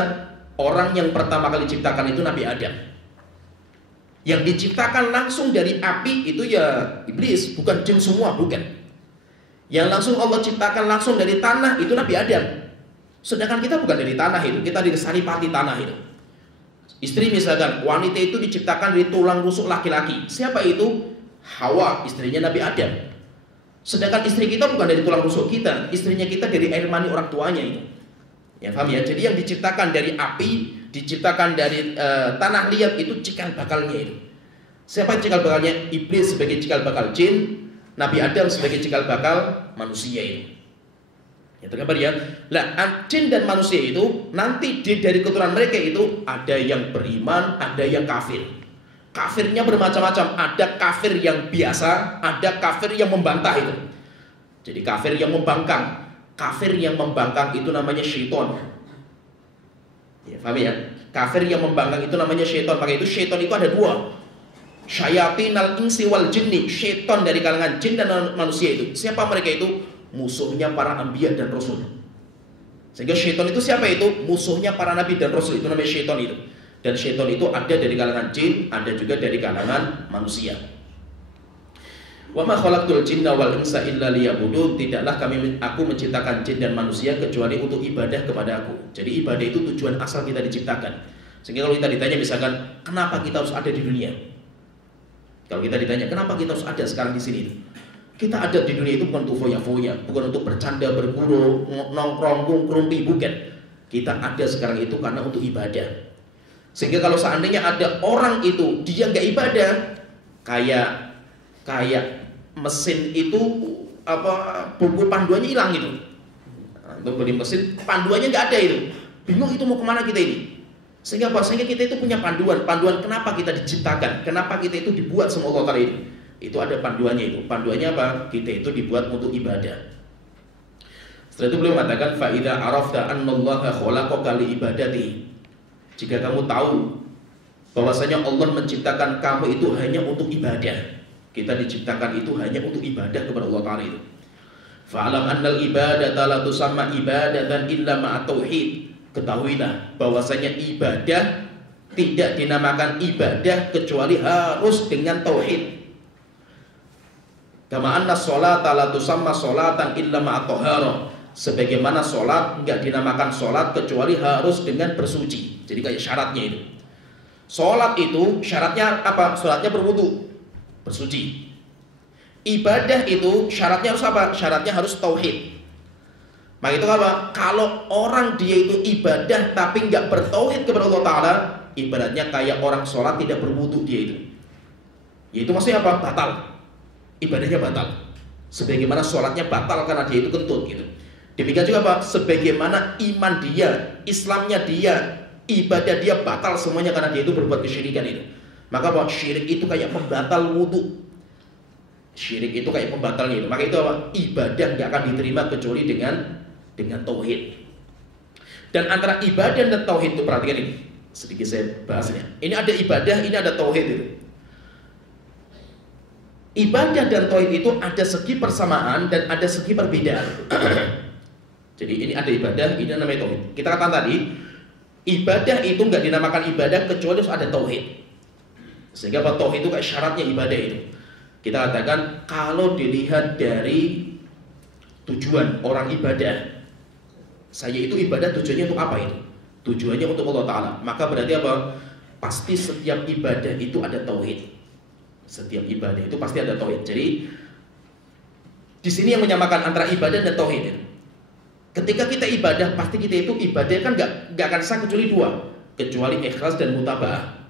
orang yang pertama kali ciptakan itu Nabi Adam. Yang diciptakan langsung dari api itu ya iblis, bukan jin semua, bukan. Yang langsung Allah ciptakan langsung dari tanah itu Nabi Adam. Sedangkan kita bukan dari tanah itu, kita dari saripati tanah itu. Istri misalkan, wanita itu diciptakan dari tulang rusuk laki-laki. Siapa itu? Hawa, istrinya Nabi Adam. Sedangkan istri kita bukan dari tulang rusuk kita, istrinya kita dari air mani orang tuanya itu. Ya paham ya? Jadi yang diciptakan dari api diciptakan dari tanah liat itu cikal bakalnya itu. Siapa cikal bakalnya? Iblis sebagai cikal bakal jin, Nabi Adam sebagai cikal bakal manusia itu. Itu kabar ya. Lah, jin dan manusia itu nanti dari keturunan mereka itu ada yang beriman, ada yang kafir. Kafirnya bermacam-macam. Ada kafir yang biasa, ada kafir yang membantah itu. Jadi kafir yang membangkang. Kafir yang membangkang itu namanya syaitan. Ya, paham ya? Kafir yang membangkang itu namanya syaitan. Maka itu syaitan itu ada dua. Syayatinal insi wal jinni, syaitan dari kalangan jin dan manusia itu. Siapa mereka itu? Musuhnya para anbiya dan rasul. Sehingga syaitan itu siapa itu? Musuhnya para nabi dan rasul. Itu namanya syaitan itu. Dan syaitan itu ada dari kalangan jin, ada juga dari kalangan manusia. Wa ma khalaqtul jinna wal insa illa liya'budun. Tidaklah aku menciptakan jin dan manusia kecuali untuk ibadah kepada aku. Jadi ibadah itu tujuan asal kita diciptakan. Sehingga kalau kita ditanya misalkan, kenapa kita harus ada di dunia? Kalau kita ditanya, kenapa kita harus ada sekarang di sini? Kita ada di dunia itu bukan untuk foya-foya, bukan untuk bercanda, berguru, nongkrong, krumpi, bukan. Kita ada sekarang itu karena untuk ibadah. Sehingga kalau seandainya ada orang itu dia nggak ibadah, kayak mesin itu buku panduannya hilang gitu. Untuk beli mesin panduannya nggak ada itu. Bingung itu mau kemana kita ini? Sehingga kita itu punya panduan kenapa kita diciptakan, kenapa kita itu dibuat sama Allah Ta'ala itu. Itu ada panduannya itu. Panduannya apa? Kita itu dibuat untuk ibadah. Setelah itu beliau mengatakan fa idza arafta annallaha khalaqaka li ibadati. Jika kamu tahu bahwasanya Allah menciptakan kamu itu hanya untuk ibadah. Kita diciptakan itu hanya untuk ibadah kepada Allah Ta'ala itu. Fa'alam annal ibadata la tusamma ibadatan illa ma'a tauhid. Ketahuilah bahwasanya ibadah tidak dinamakan ibadah kecuali harus dengan tauhid. Kama anna sholata la tusamma sholatan illa ma'a taharah. Sebagaimana sholat enggak dinamakan sholat kecuali harus dengan bersuci. Jadi kayak syaratnya itu. Sholat itu syaratnya apa? Sholatnya berwudu, bersuci. Ibadah itu syaratnya harus apa? Syaratnya harus tauhid. Maka itu apa? Kalau orang dia itu ibadah tapi nggak bertauhid kepada Allah Ta'ala, ibaratnya kayak orang sholat tidak berwudu dia itu. Yaitu maksudnya apa? Batal. Ibadahnya batal. Sebagaimana sholatnya batal karena dia itu kentut gitu. Demikian juga apa? Sebagaimana iman dia, Islamnya dia, ibadah dia batal semuanya karena dia itu berbuat kesyirikan itu. Maka apa? Syirik itu kayak pembatal wudu. Syirik itu kayak pembatalnya itu. Maka itu apa? Ibadah nggak akan diterima kecuali dengan tauhid. Dan antara ibadah dan tauhid itu perhatikan ini. Sedikit saya bahasnya. Ini ada ibadah, ini ada tauhid itu. Ibadah dan tauhid itu ada segi persamaan dan ada segi perbedaan. Jadi ini ada ibadah, ini namanya tauhid. Kita katakan tadi, ibadah itu nggak dinamakan ibadah kecuali harus ada tauhid. Sehingga apa? Tauhid itu kayak syaratnya ibadah itu. Kita katakan kalau dilihat dari tujuan orang ibadah, saya itu ibadah tujuannya untuk apa itu? Tujuannya untuk Allah Ta'ala. Maka berarti apa? Pasti setiap ibadah itu ada tauhid. Setiap ibadah itu pasti ada tauhid. Jadi di sini yang menyamakan antara ibadah dan tauhid. Ketika kita ibadah, pasti kita itu ibadah kan nggak akan sah kecuali dua, kecuali ikhlas dan mutaba'ah.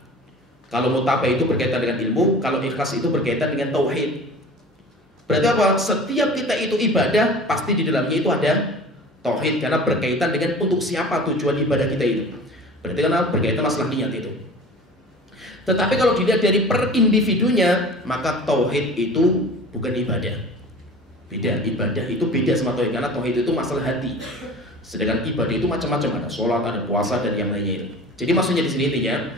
Kalau mutaba'ah itu berkaitan dengan ilmu, kalau ikhlas itu berkaitan dengan tauhid. Berarti apa? Setiap kita itu ibadah, pasti di dalamnya itu ada tauhid karena berkaitan dengan untuk siapa tujuan ibadah kita itu. Berarti karena berkaitan masalah niat itu. Tetapi kalau dilihat dari per individunya, maka tauhid itu bukan ibadah. Beda, ibadah itu beda sama tauhid karena tauhid itu masalah hati. Sedangkan ibadah itu macam-macam, ada sholat, ada puasa dan yang lainnya itu. Jadi maksudnya di sini intinya,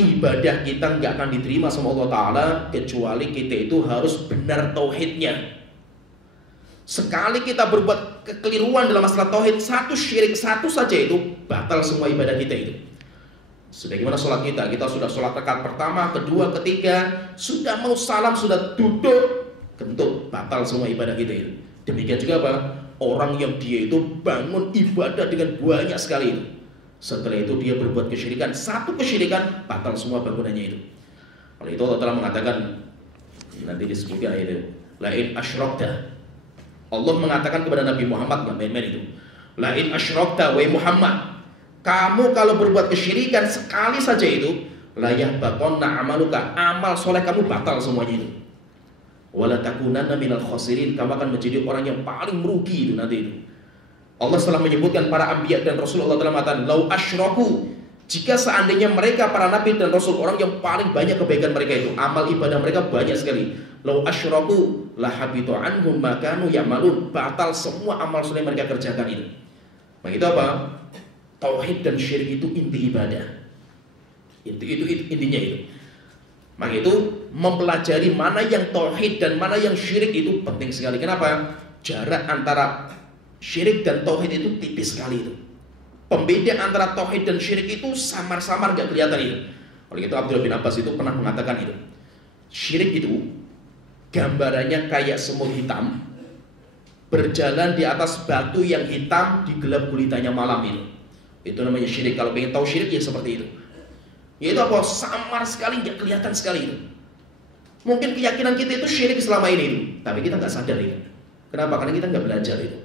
ibadah kita nggak akan diterima sama Allah Ta'ala kecuali kita itu harus benar tauhidnya. Sekali kita berbuat kekeliruan dalam masalah tauhid, satu syirik satu saja itu batal semua ibadah kita itu. Sebagaimana sholat kita sudah sholat rakaat pertama, kedua, ketiga, sudah mau salam, sudah duduk, kentut, batal semua ibadah kita itu. Demikian juga apa? Orang yang dia itu bangun ibadah dengan banyak sekali itu. Setelah itu dia berbuat kesyirikan, satu kesyirikan, batal semua bangunannya itu. Oleh itu Allah telah mengatakan, nanti disebutkan itu, lain asyrokta. Allah mengatakan kepada Nabi Muhammad, nggak main-main itu. Lain asyrokta, wahai Muhammad, Kamu kalau berbuat kesyirikan sekali saja itu, la yahbatanna amaluka, amal soleh kamu batal semuanya itu. Wala takunanna minal khasirin, kamu akan menjadi orang yang paling merugi itu nanti itu. Allah telah menyebutkan para anbiya dan rasul, Allah telah mengatakan lau asyraku, jika seandainya mereka para nabi dan rasul orang yang paling banyak kebaikan mereka itu, amal ibadah mereka banyak sekali. Lau asyraku la habitu anhum ma kanu ya'malun, batal semua amal soleh mereka kerjakan itu. Maka itu apa? Tauhid dan syirik itu inti ibadah. Itu intinya itu. Maka itu mempelajari mana yang tauhid dan mana yang syirik itu penting sekali. Kenapa? Jarak antara syirik dan tauhid itu tipis sekali itu. Pembeda antara tauhid dan syirik itu samar-samar gak kelihatan itu. Oleh itu Abdullah bin Abbas itu pernah mengatakan itu. Syirik itu gambarannya kayak semut hitam berjalan di atas batu yang hitam di gelap gulitanya malam itu. Itu namanya syirik. Kalau pengen tahu syirik ya seperti itu. Yaitu apa? Samar sekali, gak kelihatan sekali itu. Mungkin keyakinan kita itu syirik selama ini itu, tapi kita gak sadar itu. Kenapa? Karena kita gak belajar itu.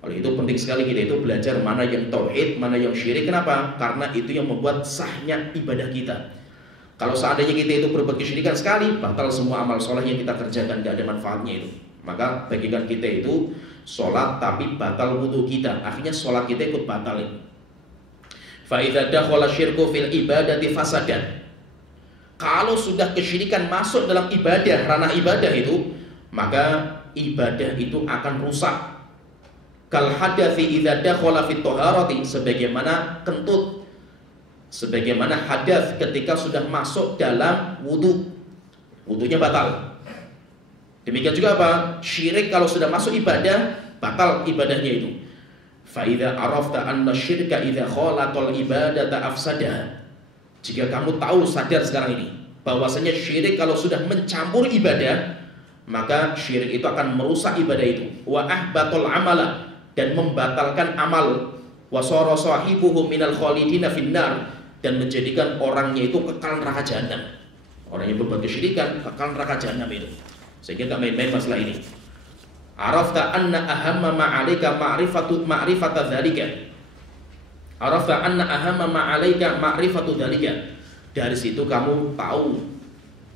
Oleh itu penting sekali kita itu belajar mana yang tauhid, mana yang syirik. Kenapa? Karena itu yang membuat sahnya ibadah kita. Kalau seandainya kita itu berbuat kesyirikan sekali, batal semua amal soleh yang kita kerjakan, gak ada manfaatnya itu. Maka bagikan kita itu sholat tapi batal wudu kita, akhirnya sholat kita ikut batal itu. Fa idza dakhala syirku fil ibadati fasadan. Kalau sudah kesyirikan masuk dalam ibadah, ranah ibadah itu, maka ibadah itu akan rusak. Kal hadathi idza dakhala fit taharati, sebagaimana kentut, sebagaimana hadath ketika sudah masuk dalam wudu, wudunya batal. Demikian juga apa? Syirik kalau sudah masuk ibadah, batal ibadahnya itu. Fa idza arafta anna syirka idza khalatal ibadata afsada. Jika kamu tahu, sadar sekarang ini bahwasanya syirik kalau sudah mencampur ibadah, maka syirik itu akan merusak ibadah itu. Wa ahbatul amala, dan membatalkan amal. Wa sara sahibuhu minal khalidina finnar, dan menjadikan orangnya itu kekal neraka jahanam. Orang yang berbuat kesyirikan kekal neraka jahanam itu. Sehingga tak main-main masalah ini. Arafta anna ahamma ma'alika ma'rifata dzalika. Arafta anna ahamma ma'alika ma'rifatu dzalika. Dari situ kamu tahu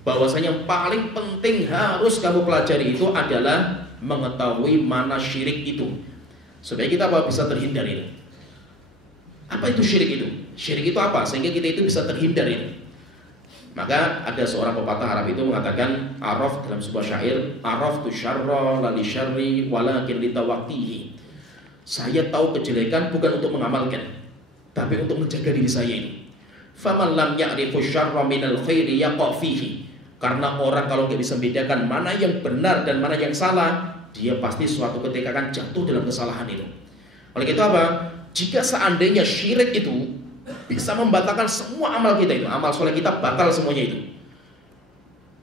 bahwasanya yang paling penting harus kamu pelajari itu adalah mengetahui mana syirik itu, supaya kita bisa terhindar itu. Apa itu syirik itu? Syirik itu apa? Sehingga kita itu bisa terhindar itu. Maka ada seorang pepatah Arab itu mengatakan, araf dalam sebuah syair, araftu syarra la li syarri walakin li tawaqqihi. Saya tahu kejelekan bukan untuk mengamalkan, tapi untuk menjaga diri saya ini. Faman lam ya'rifu syarra minal khairi yaqa fihi. Karena orang kalau nggak bisa membedakan mana yang benar dan mana yang salah, dia pasti suatu ketika akan jatuh dalam kesalahan itu. Oleh itu apa? Jika seandainya syirik itu bisa membatalkan semua amal kita itu, amal soleh kita batal semuanya itu,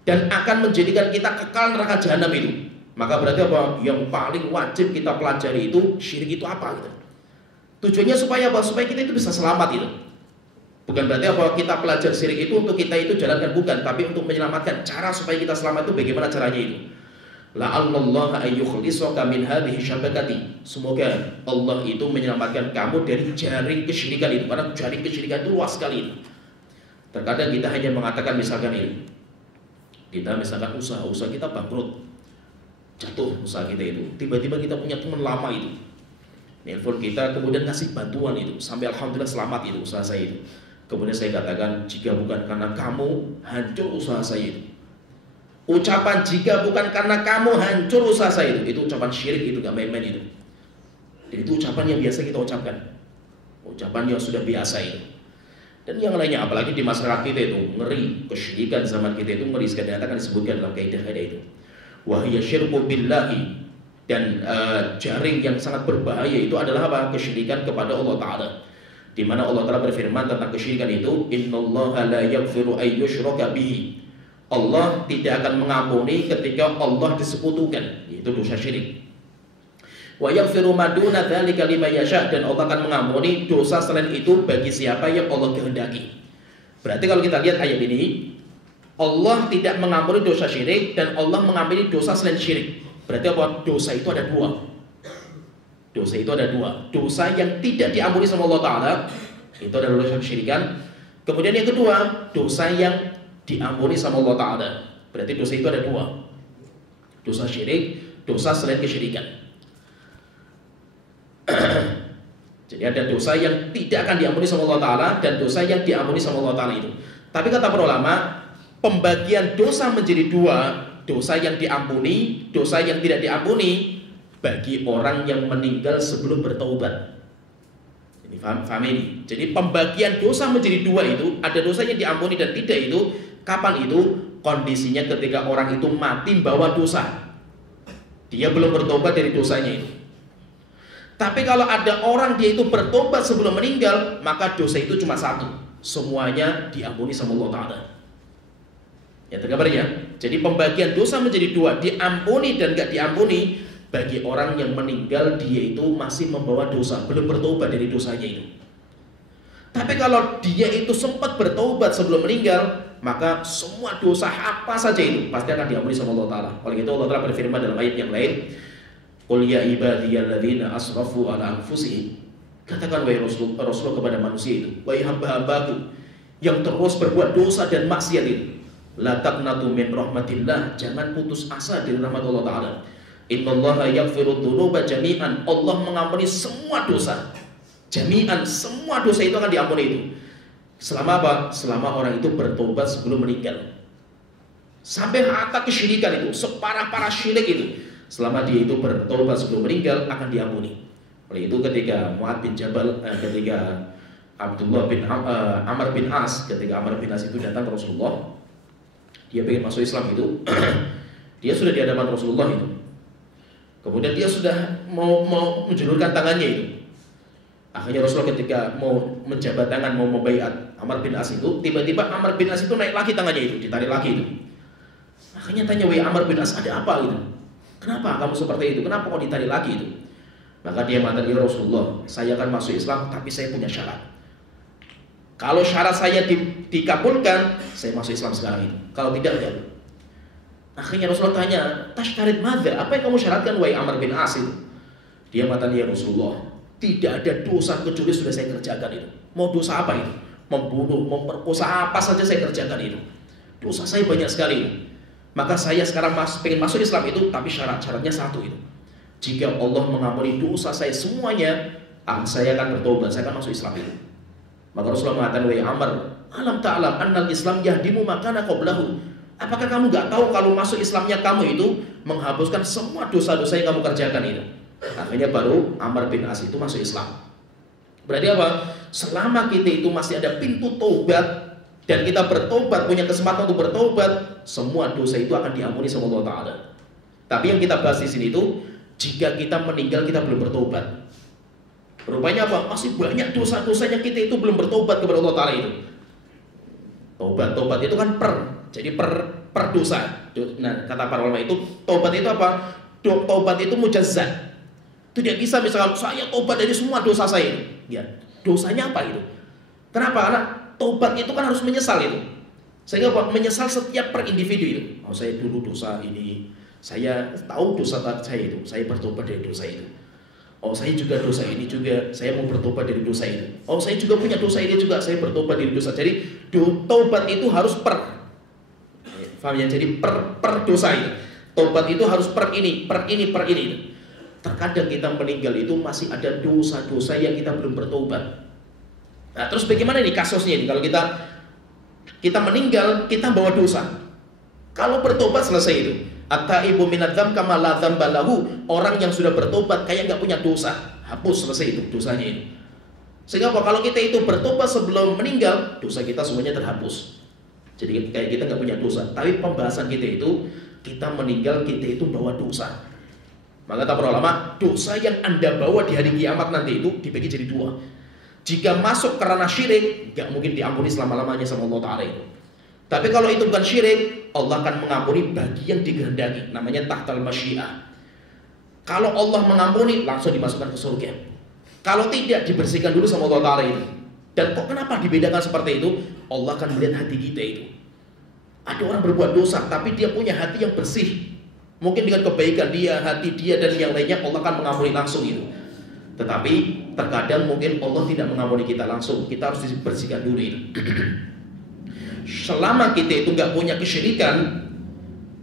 dan akan menjadikan kita kekal neraka jahanam itu, maka berarti apa? Yang paling wajib kita pelajari itu syirik itu apa gitu. Tujuannya supaya apa? Supaya kita itu bisa selamat itu. Bukan berarti apa kita pelajar syirik itu untuk kita itu jalankan, bukan, tapi untuk menyelamatkan. Cara supaya kita selamat itu bagaimana caranya itu? La'allallaha ayyukhlisaka min hadhihi syabakati. Semoga Allah itu menyelamatkan kamu dari jaring kesyirikan itu, karena jaring kesyirikan itu luas sekali. Terkadang kita hanya mengatakan misalkan ini, kita misalkan usaha kita bangkrut, jatuh usaha kita itu, tiba-tiba kita punya teman lama itu nelpon kita, kemudian ngasih bantuan itu, sampai alhamdulillah selamat itu usaha saya itu. Kemudian saya katakan, jika bukan karena kamu, hancur usaha saya itu. Ucapan jika bukan karena kamu, hancur usaha saya itu ucapan syirik, itu gak main-main itu. Dan itu ucapan yang biasa kita ucapkan, ucapan yang sudah biasa itu. Dan yang lainnya, apalagi di masyarakat kita itu ngeri, kesyirikan zaman kita itu ngeri sekali. Akan disebutkan dalam kaidah-kaidah itu, wahya syirku billahi, dan jaring yang sangat berbahaya itu adalah apa? Kesyirikan kepada Allah Ta'ala. Di mana Allah Ta'ala berfirman tentang kesyirikan itu, innallaha la yaghfiru ay yushraka bihi. Allah tidak akan mengampuni ketika Allah disekutukan, yaitu dosa syirik. Wa yaghfiru ma duna dzalika liman yasha, dan Allah akan mengampuni dosa selain itu bagi siapa yang Allah kehendaki. Berarti kalau kita lihat ayat ini, Allah tidak mengampuni dosa syirik dan Allah mengampuni dosa selain syirik. Berarti apa? Dosa itu ada dua. Dosa itu ada dua. Dosa yang tidak diampuni sama Allah Ta'ala, Itu adalah dosa kesyirikan. Kemudian yang kedua, dosa yang diampuni sama Allah Ta'ala. Berarti dosa itu ada dua. Dosa syirik, dosa selain kesyirikan. Jadi ada dosa yang tidak akan diampuni sama Allah Ta'ala dan dosa yang diampuni sama Allah Ta'ala itu. Tapi kata para ulama, pembagian dosa menjadi dua, dosa yang diampuni, dosa yang tidak diampuni, bagi orang yang meninggal sebelum bertaubat. Ini paham ini. Jadi pembagian dosa menjadi dua itu, ada dosa yang diampuni dan tidak itu, kapan itu? Kondisinya ketika orang itu mati membawa dosa. Dia belum bertobat dari dosanya itu. Tapi kalau ada orang dia itu bertobat sebelum meninggal, maka dosa itu cuma satu. Semuanya diampuni sama Allah Ta'ala. Ya tergambar ya. Jadi pembagian dosa menjadi dua, diampuni dan gak diampuni. Bagi orang yang meninggal dia itu masih membawa dosa, belum bertobat dari dosanya itu. Tapi kalau dia itu sempat bertobat sebelum meninggal, maka semua dosa apa saja itu pasti akan diampuni sama Allah Ta'ala. Oleh itu Allah Ta'ala berfirman dalam ayat yang lain, Qul ya ibadiyalladzina asrafu ala anfusihim. Katakan wahai Rasulullah kepada manusia itu, wahai hamba-hambaku yang terus berbuat dosa dan maksiat itu, la taqnatu min rahmatillah, jangan putus asa dari rahmat Allah Ta'ala. Innallaha yaghfiru dzunuba jami'an. Allah mengampuni semua dosa. Jami'an, semua dosa itu akan diampuni itu. Selama apa? Selama orang itu bertobat sebelum meninggal. Sampai hatta kesyirikan itu, separah-parah syirik itu, selama dia itu bertobat sebelum meninggal akan diampuni. Oleh itu ketika Mu'adz bin Jabal, ketika Abdullah bin Amr bin As, ketika Amr bin As itu datang ke Rasulullah, dia ingin masuk Islam itu, dia sudah di hadapan Rasulullah itu. Kemudian dia sudah mau menjulurkan tangannya itu. Akhirnya Rasulullah ketika mau menjabat tangan, mau membaiat Amr bin As itu, tiba-tiba Amr bin As itu naik lagi tangannya itu, ditarik lagi itu. Akhirnya tanya, wahai Amr bin As, ada apa gitu? Kenapa kamu seperti itu? Kenapa kau ditarik lagi itu? Maka dia mengatakan, ya Rasulullah, saya akan masuk Islam, tapi saya punya syarat. Kalau syarat saya dikabulkan, saya masuk Islam sekarang itu. Kalau tidak, jangan. Akhirnya Rasulullah tanya, tashtarid madza? Apa yang kamu syaratkan wahai Amr bin As itu? Dia mengatakan, ya Rasulullah, tidak ada dosa kecuali sudah saya kerjakan itu. Mau dosa apa itu? Membunuh, memperkosa, apa saja saya kerjakan itu. Dosa saya banyak sekali. Maka saya sekarang pengen masuk Islam itu, tapi syaratnya satu itu. Jika Allah mengampuni dosa saya semuanya, saya akan bertobat, saya akan masuk Islam itu. Maka Rasulullah mengatakan, wahai Amr, alam ta'lam annal Islam yahdimu makana qablahu. Apakah kamu gak tahu kalau masuk Islamnya kamu itu menghapuskan semua dosa-dosa yang kamu kerjakan itu? Akhirnya baru Amr bin As itu masuk Islam. Berarti apa? Selama kita itu masih ada pintu taubat dan kita bertobat, punya kesempatan untuk bertobat, semua dosa itu akan diampuni sama Allah Ta'ala. Tapi yang kita bahas di sini itu, jika kita meninggal kita belum bertobat. Rupanya apa? Masih banyak dosa-dosanya kita itu belum bertobat kepada Allah Ta'ala itu. Tobat itu kan jadi per dosa. Nah, kata para ulama itu, tobat itu apa? Tobat itu mujazzat. Itu tidak bisa misalkan saya tobat dari semua dosa saya. Ya, dosanya apa itu? Kenapa? Karena tobat itu kan harus menyesal itu. Sehingga menyesal setiap per individu itu. Oh, saya dulu dosa ini, saya tahu dosa saya itu, saya bertobat dari dosa itu. Oh, saya juga dosa ini juga, saya mau bertobat dari dosa itu. Oh, saya juga punya dosa ini juga, saya bertobat dari dosa. Jadi tobat itu harus per. Faham ya? Jadi per dosa itu. Tobat itu harus per ini. Terkadang kita meninggal itu masih ada dosa-dosa yang kita belum bertobat. Nah, terus bagaimana nih kasusnya ini? Kalau kita meninggal, kita bawa dosa. Kalau bertobat selesai itu. At-taibu minadz-dzam kama la dzamba lahu. Orang yang sudah bertobat kayak nggak punya dosa, hapus selesai itu dosanya itu. Sehingga apa? Kalau kita itu bertobat sebelum meninggal, dosa kita semuanya terhapus. Jadi kayak kita nggak punya dosa. Tapi pembahasan kita itu, kita meninggal kita itu bawa dosa. Maka kata para ulama, dosa yang Anda bawa di hari kiamat nanti itu dibagi jadi dua. Jika masuk karena syirik, nggak mungkin diampuni selama-lamanya sama Allah Ta'ala itu. Tapi kalau itu bukan syirik, Allah akan mengampuni bagi yang dikehendaki. Namanya tahtal masyiah. Kalau Allah mengampuni, langsung dimasukkan ke surga. Kalau tidak, dibersihkan dulu sama Allah Ta'ala itu. Dan kok kenapa dibedakan seperti itu? Allah akan melihat hati kita itu. Ada orang berbuat dosa, tapi dia punya hati yang bersih. Mungkin dengan kebaikan dia, hati dia, dan yang lainnya, Allah akan mengampuni langsung itu. Tetapi terkadang mungkin Allah tidak mengampuni kita langsung, kita harus dibersihkan dulu itu. Selama kita itu nggak punya kesyirikan,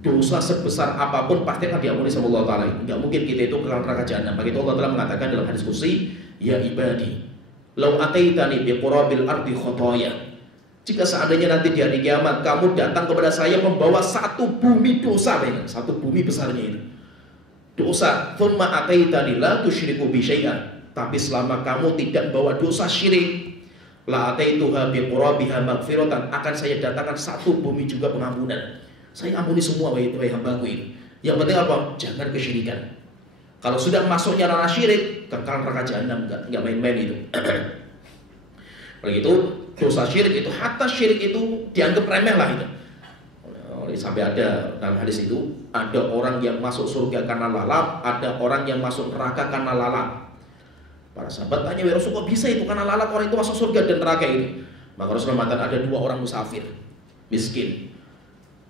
dosa sebesar apapun pasti akan diampuni sama Allah Ta'ala. Nggak mungkin kita itu ke neraka jahanam. Begitu Allah Ta'ala mengatakan dalam hadis qudsi, ya ibadi, lau ataitani biqurabil ardi khotoya. Jika seandainya nanti di hari kiamat kamu datang kepada saya membawa satu bumi dosa, satu bumi besarnya itu dosa, thumma ataitani la tusyriku bi syai'an, tapi selama kamu tidak bawa dosa syirik, la ataituha biqurabiha maghfiratan, akan saya datangkan satu bumi juga pengampunan. Saya ampuni semua wahai hambaku ini. Yang penting apa? Jangan kesyirikan. Kalau sudah masuknya ranah syirik, kekal neraka jahanam, enggak main-main itu. Begitu dosa syirik itu, hatta syirik itu dianggap remeh lah itu. Sampai ada dalam hadis itu, ada orang yang masuk surga karena lalap, ada orang yang masuk neraka karena lalap. Para sahabat tanya, ya Rasul, kok bisa itu karena lalap orang itu masuk surga dan neraka ini? Maka Rasulullah mengatakan ada dua orang musafir miskin.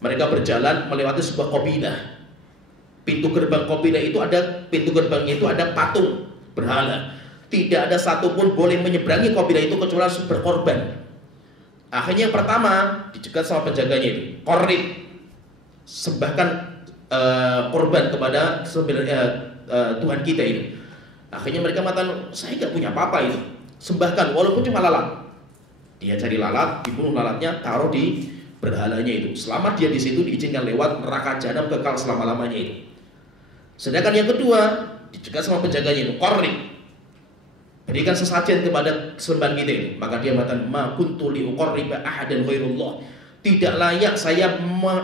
Mereka berjalan melewati sebuah qabilah. Pintu gerbang qabilah itu pintu gerbangnya itu ada patung berhala. Tidak ada satupun boleh menyeberangi qabilah itu kecuali harus berkorban. Akhirnya yang pertama dicegat sama penjaganya itu, qorib, sembahkan korban kepada Tuhan kita itu. Akhirnya mereka mengatakan, saya nggak punya apa-apa itu, sembahkan walaupun cuma lalat. Dia cari lalat, dibunuh lalatnya, taruh di berhalanya itu. Selama dia di situ diizinkan lewat neraka jahanam kekal selama-lamanya itu. Sedangkan yang kedua dicegat sama penjaganya itu, qorib, berikan sesajen kepada sembahan kita itu. Maka dia mengatakan, ma kuntu li uqarriba ahadan ghairullah, tidak layak saya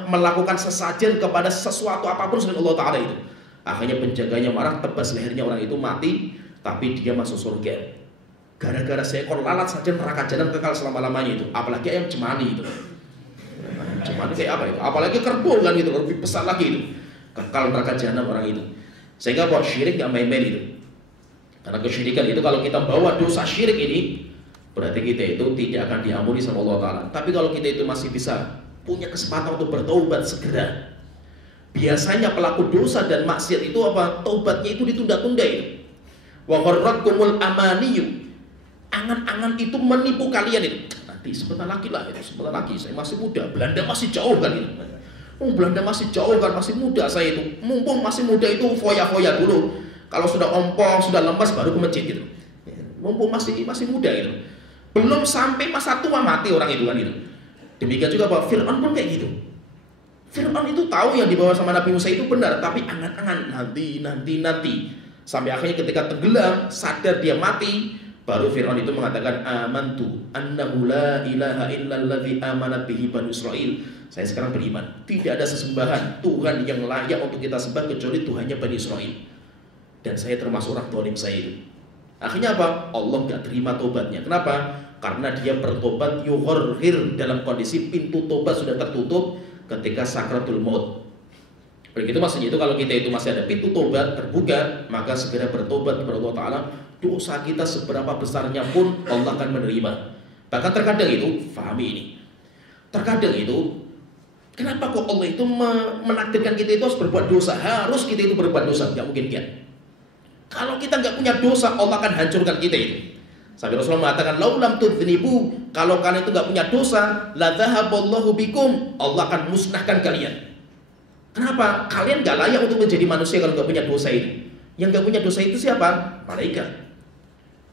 melakukan sesajen kepada sesuatu apapun selain Allah Ta'ala itu. Akhirnya penjaganya marah, tebas lehernya orang itu mati, tapi dia masuk surga. Gara-gara seekor lalat saja neraka jahanam kekal selama-lamanya itu. Apalagi ayam cemani itu. Cemani kayak apa itu? Apalagi kerbau kan gitu, lebih besar lagi itu. Kekal neraka jahanam orang itu. Sehingga buat syirik gak main-main itu. Karena kesyirikan itu kalau kita bawa dosa syirik ini, berarti kita itu tidak akan diampuni sama Allah Ta'ala. Tapi kalau kita itu masih bisa punya kesempatan untuk bertaubat segera. Biasanya pelaku dosa dan maksiat itu apa? Taubatnya itu ditunda-tunda itu. Wa gharratkumul amaniyu, angan-angan itu menipu kalian itu. Nanti sebentar lagi lah itu, sebentar lagi saya masih muda, Belanda masih jauh kan itu. Oh, Belanda masih jauh kan, masih muda saya itu. Mumpung masih muda itu foya-foya dulu. Kalau sudah ompong, sudah lemas baru ke masjid gitu. Mumpung masih muda gitu. Belum sampai masa tua mati orang itu kan gitu. Demikian juga Pak Fir'aun pun kayak gitu. Fir'aun itu tahu yang dibawa sama Nabi Musa itu benar, tapi angan-angan nanti. Sampai akhirnya ketika tenggelam, sadar dia mati, baru Fir'aun itu mengatakan, amantu annahu la ilaha illalladzi amanat bihi banu Israil. Saya sekarang beriman, tidak ada sesembahan Tuhan yang layak untuk kita sembah kecuali Tuhannya Bani Israil. Dan saya termasuk orang dolim saya itu. Akhirnya apa? Allah gak terima tobatnya. Kenapa? Karena dia bertobat yughorhir, dalam kondisi pintu tobat sudah tertutup ketika sakratul maut. Begitu maksudnya itu, kalau kita itu masih ada pintu tobat terbuka, maka segera bertobat kepada Allah Ta'ala. Dosa kita seberapa besarnya pun Allah akan menerima. Bahkan terkadang itu, fahami ini, terkadang itu, kenapa kok Allah itu menakdirkan kita itu harus berbuat dosa? Harus kita itu berbuat dosa? Gak mungkin kan? Kalau kita nggak punya dosa, Allah akan hancurkan kita itu. Sampai Rasulullah mengatakan, laulam tudhnibu, kalau kalian itu nggak punya dosa, la dhahaballahu bikum, Allah akan musnahkan kalian. Kenapa? Kalian nggak layak untuk menjadi manusia kalau nggak punya dosa itu. Yang nggak punya dosa itu siapa? Malaikat.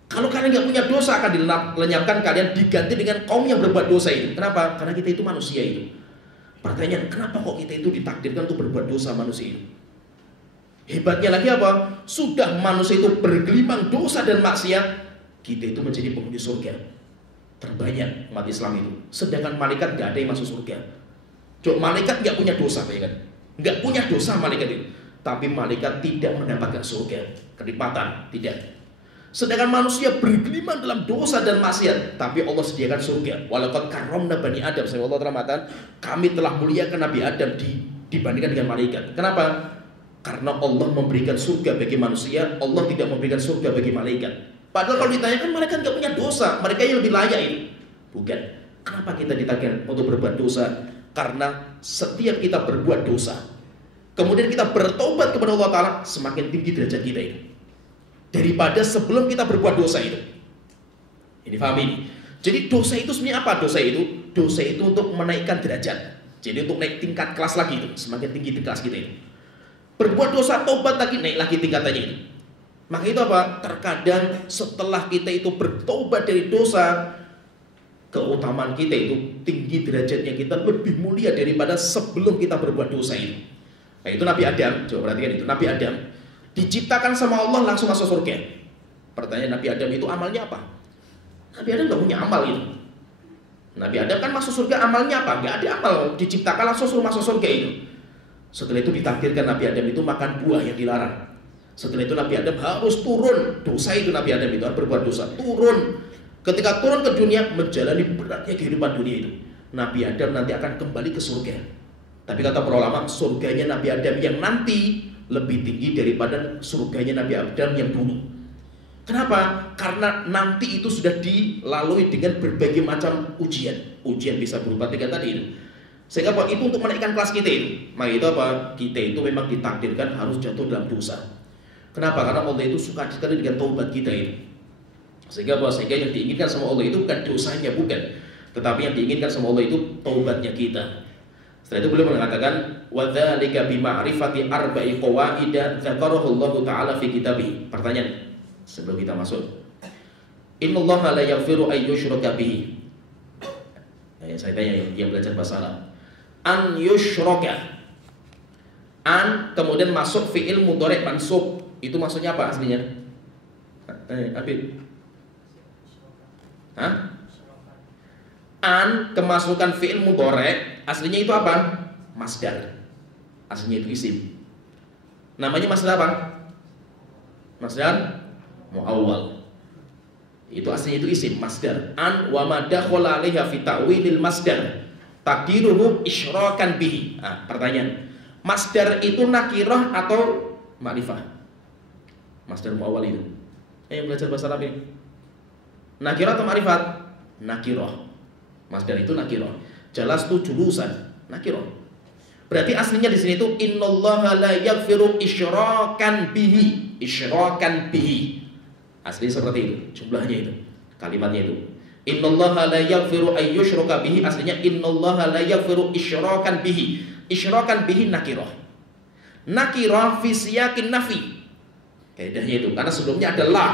Kalau kalian nggak punya dosa, akan dilenyapkan kalian, diganti dengan kaum yang berbuat dosa itu. Kenapa? Karena kita itu manusia itu. Pertanyaan, kenapa kok kita itu ditakdirkan untuk berbuat dosa manusia itu? Hebatnya lagi apa? Sudah manusia itu bergelimang dosa dan maksiat, kita itu menjadi penghuni surga terbanyak umat Islam itu. Sedangkan malaikat gak ada yang masuk surga. Coba malaikat gak punya dosa, ya kan? Gak punya dosa malaikat itu, tapi malaikat tidak mendapatkan surga, kenikmatan, tidak. Sedangkan manusia bergelimang dalam dosa dan maksiat, tapi Allah sediakan surga. Walaqad karramna bani Adam, saya Allah mengatakan, kami telah muliakan Nabi Adam dibandingkan dengan malaikat. Kenapa? Karena Allah memberikan surga bagi manusia, Allah tidak memberikan surga bagi malaikat. Padahal kalau ditanyakan, malaikat gak punya dosa, mereka yang lebih layak ini. Bukan. Kenapa kita ditakdirkan untuk berbuat dosa? Karena setiap kita berbuat dosa, kemudian kita bertobat kepada Allah Ta'ala, semakin tinggi derajat kita ini. daripada sebelum kita berbuat dosa itu. Ini paham ini. Jadi dosa itu sebenarnya apa? Dosa itu untuk menaikkan derajat. Jadi untuk naik tingkat kelas lagi itu, semakin tinggi kelas kita itu. Berbuat dosa, tobat lagi, naik lagi tingkatannya itu. Maka itu apa? Terkadang setelah kita itu bertobat dari dosa, keutamaan kita itu tinggi derajatnya, kita lebih mulia daripada sebelum kita berbuat dosa itu. Nah itu Nabi Adam, coba perhatikan itu, Nabi Adam diciptakan sama Allah langsung masuk surga. Pertanyaan Nabi Adam itu amalnya apa? Nabi Adam gak punya amal itu. Nabi Adam kan masuk surga, amalnya apa? Gak ada amal, diciptakan langsung suruh masuk surga itu. Setelah itu ditakdirkan Nabi Adam itu makan buah yang dilarang. Setelah itu Nabi Adam harus turun, dosa itu Nabi Adam itu berbuat dosa, turun. Ketika turun ke dunia, menjalani beratnya kehidupan dunia itu, Nabi Adam nanti akan kembali ke surga. Tapi kata para ulama, surganya Nabi Adam yang nanti lebih tinggi daripada surganya Nabi Adam yang dulu. Kenapa? Karena nanti itu sudah dilalui dengan berbagai macam ujian. Ujian bisa berupa 3 tadi itu. Sehingga apa? Itu untuk menaikkan kelas kita itu. Maka itu apa? Kita itu memang ditakdirkan harus jatuh dalam dosa. Kenapa? Karena Allah itu suka sekali dengan taubat kita itu. Sehingga apa? Sehingga yang diinginkan sama Allah itu bukan dosanya, bukan. Tetapi yang diinginkan sama Allah itu taubatnya kita. Setelah itu beliau mengatakan, wa dzalika bi ma'rifati arba'i qawaida dzakarahu Allah taala fi kitabih. Pertanyaan sebelum kita masuk. Innallaha la yaghfiru ay yushraka bihi. Saya tanya yang belajar bahasa Arab. An yushraka. An kemudian masuk fi'il mudhari' mansub. Itu maksudnya apa aslinya? Abid. Hah? An kemasukan fi'il mudhari' aslinya itu apa? Masdar. Aslinya itu isim. Namanya masdar apa? Masdar muawwal. Itu aslinya itu isim, masdar. An wa ma dakhala 'alaiha fi ta'wilil masdar taqdiruhu isyrakan bihi. Pertanyaan. Masdar itu nakirah atau ma'rifah? Masdar muawwal itu. Yang belajar bahasa Arab ini. Nakirah atau ma'rifat? Nakirah. Masdar itu nakirah. Jalas tu julusan, nakirah. Berarti aslinya di sini itu innallaha la yaghfiru isyrakan bihi. Isyrakan bihi. Asli seperti itu, jumlahnya itu, kalimatnya itu. Innallaha la yaghfiru ay yushraka bihi, aslinya innallaha la yaghfiru isyrakan bihi. Isyrakan bihi nakirah. Nakirah fi siyaqin nafi. Kaidahnya itu, karena sebelumnya ada la.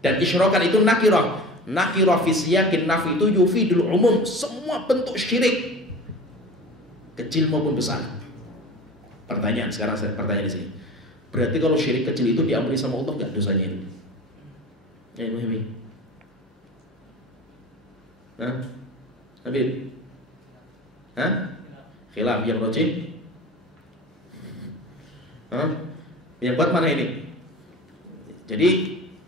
Dan isyrakan itu nakirah. Nakirah fi siyaqin nafi itu yufidul umum, semua bentuk syirik, kecil maupun besar. Pertanyaan sekarang, pertanyaan di sini. Berarti kalau syirik kecil itu diampuni sama Allah nggak dosanya itu? Ya, Ibu Hemi. Hah? Habib? Hah? Khilaf yang rojih? Hah? Yang buat mana ini? Jadi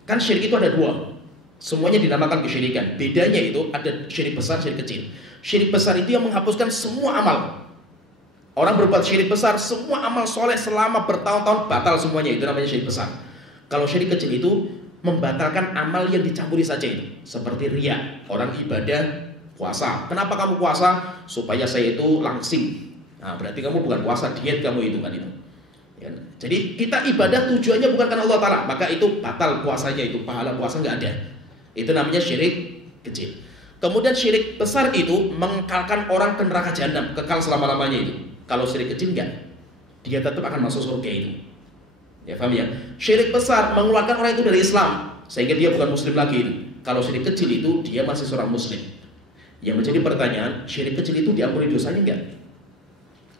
kan syirik itu ada 2. Semuanya dinamakan kesyirikan. Bedanya itu ada syirik besar, syirik kecil. Syirik besar itu yang menghapuskan semua amal. Orang berbuat syirik besar, semua amal soleh selama bertahun-tahun batal semuanya, itu namanya syirik besar. Kalau syirik kecil itu membatalkan amal yang dicampuri saja itu. Seperti riya, orang ibadah puasa. Kenapa kamu puasa? Supaya saya itu langsing. Nah, berarti kamu bukan puasa, diet kamu itu kan itu. Ya. Jadi kita ibadah tujuannya bukan karena Allah Ta'ala, maka itu batal puasanya itu, pahala puasa nggak ada. Itu namanya syirik kecil. Kemudian syirik besar itu mengekalkan orang ke neraka jahanam, kekal selama-lamanya itu. Kalau syirik kecil enggak, dia tetap akan masuk surga itu. Ya paham ya? Syirik besar mengeluarkan orang itu dari Islam, sehingga dia bukan muslim lagi itu. Kalau syirik kecil itu dia masih seorang muslim. Yang menjadi pertanyaan, syirik kecil itu diampuni dosanya enggak?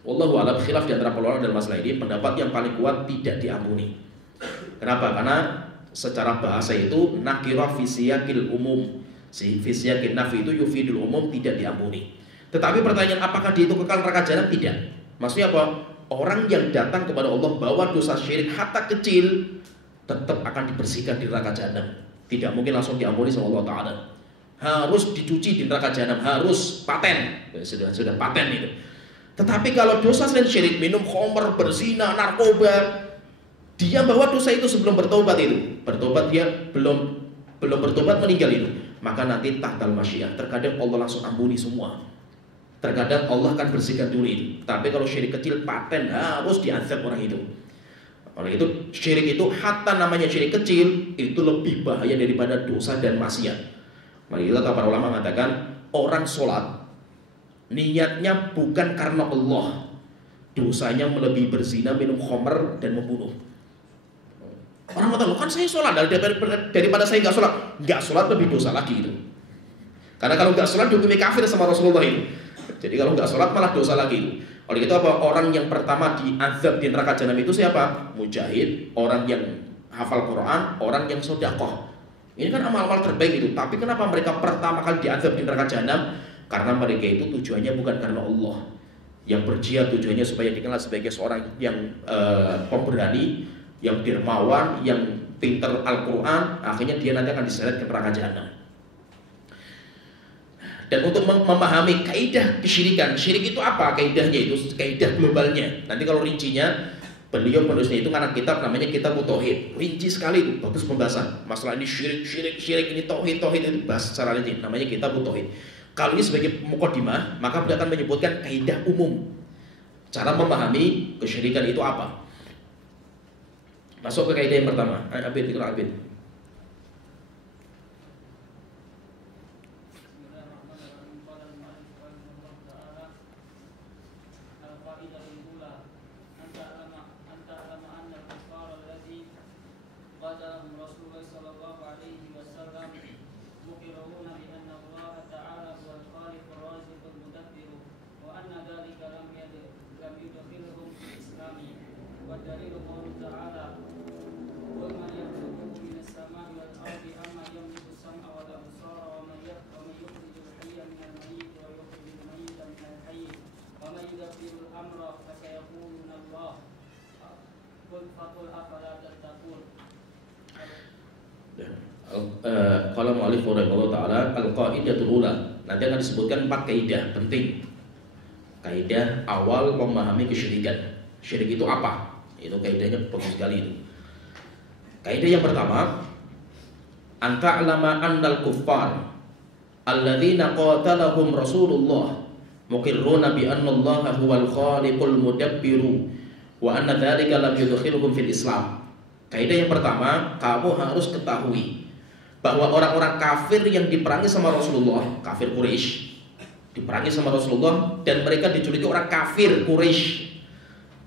Wallahu a'lam, khilaf di antara ulama dalam masalah ini. Pendapat yang paling kuat tidak diampuni. Kenapa? Karena secara bahasa itu nakirah fi siyaqil umum. Fi siyaqin nafi itu yufidul umum, tidak diampuni. Tetapi pertanyaan, apakah dia itu kekal neraka jahanam? Tidak. Maksudnya apa? Orang yang datang kepada Allah bawa dosa syirik hatta kecil tetap akan dibersihkan di neraka jahanam. Tidak mungkin langsung diampuni sama Allah Ta'ala. Harus dicuci di neraka jahanam, harus paten. Sudah paten itu. Tetapi kalau dosa selain syirik, minum khamr, berzina, narkoba, dia bawa dosa itu sebelum bertobat itu. Bertobat dia belum bertobat, meninggal itu. Maka nanti tahtal masyiah. Terkadang Allah langsung ampuni semua. Terkadang Allah akan bersihkan dulu itu. Tapi kalau syirik kecil paten harus diazab orang itu. Oleh itu syirik itu hatta namanya syirik kecil itu lebih bahaya daripada dosa dan maksiat. Maka kita para ulama mengatakan orang sholat niatnya bukan karena Allah, dosanya melebihi berzina, minum khamr dan membunuh. Orang kata, kan saya sholat daripada saya nggak sholat lebih dosa lagi gitu. Karena kalau nggak sholat dihukumi kafir sama Rasulullah itu. Jadi kalau nggak sholat malah dosa lagi. Oleh itu apa? Orang yang pertama diazab di neraka jahanam itu siapa? Mujahid, orang yang hafal Quran, orang yang sedekah. Ini kan amal-amal terbaik itu. Tapi kenapa mereka pertama kali diazab di neraka jahanam? Karena mereka itu tujuannya bukan karena Allah. Yang berjihad tujuannya supaya dikenal sebagai seorang yang pemberani, yang dermawan, yang pintar Al-Quran. Akhirnya dia nanti akan diseret ke neraka jahanam. Dan untuk memahami kaidah kesyirikan, syirik itu apa? Kaidahnya itu kaidah globalnya. Nanti kalau rincinya, beliau penulisnya itu anak kitab namanya Kitab Tauhid. Rinci sekali itu, bagus pembahasan. Masalah ini syirik ini tauhid itu bahas secara rinci. Namanya Kitab Tauhid. Kalau ini sebagai mukadimah, maka beliau akan menyebutkan kaidah umum. Cara memahami kesyirikan itu apa? Masuk ke kaidah yang pertama. Abid, ikut Abid. Kalau mu'alif rahimahullah ta'ala al-qaidatul ula, nanti akan disebutkan 4 kaidah penting. Kaidah awal memahami kesyirikan. Syirik itu apa? Itu kaidahnya bagus sekali itu. Kaidah yang pertama, anta'lama annal kuffar alladzina qatalahum Rasulullah muqirruna bi anna Allah huwal khaliqul mudabbiru wa anna dzalika lam yudkhiluhum fil Islam. Kaidah yang pertama, kamu harus ketahui bahwa orang-orang kafir yang diperangi sama Rasulullah, kafir Quraisy, diperangi sama Rasulullah dan mereka dijuluki orang kafir Quraisy.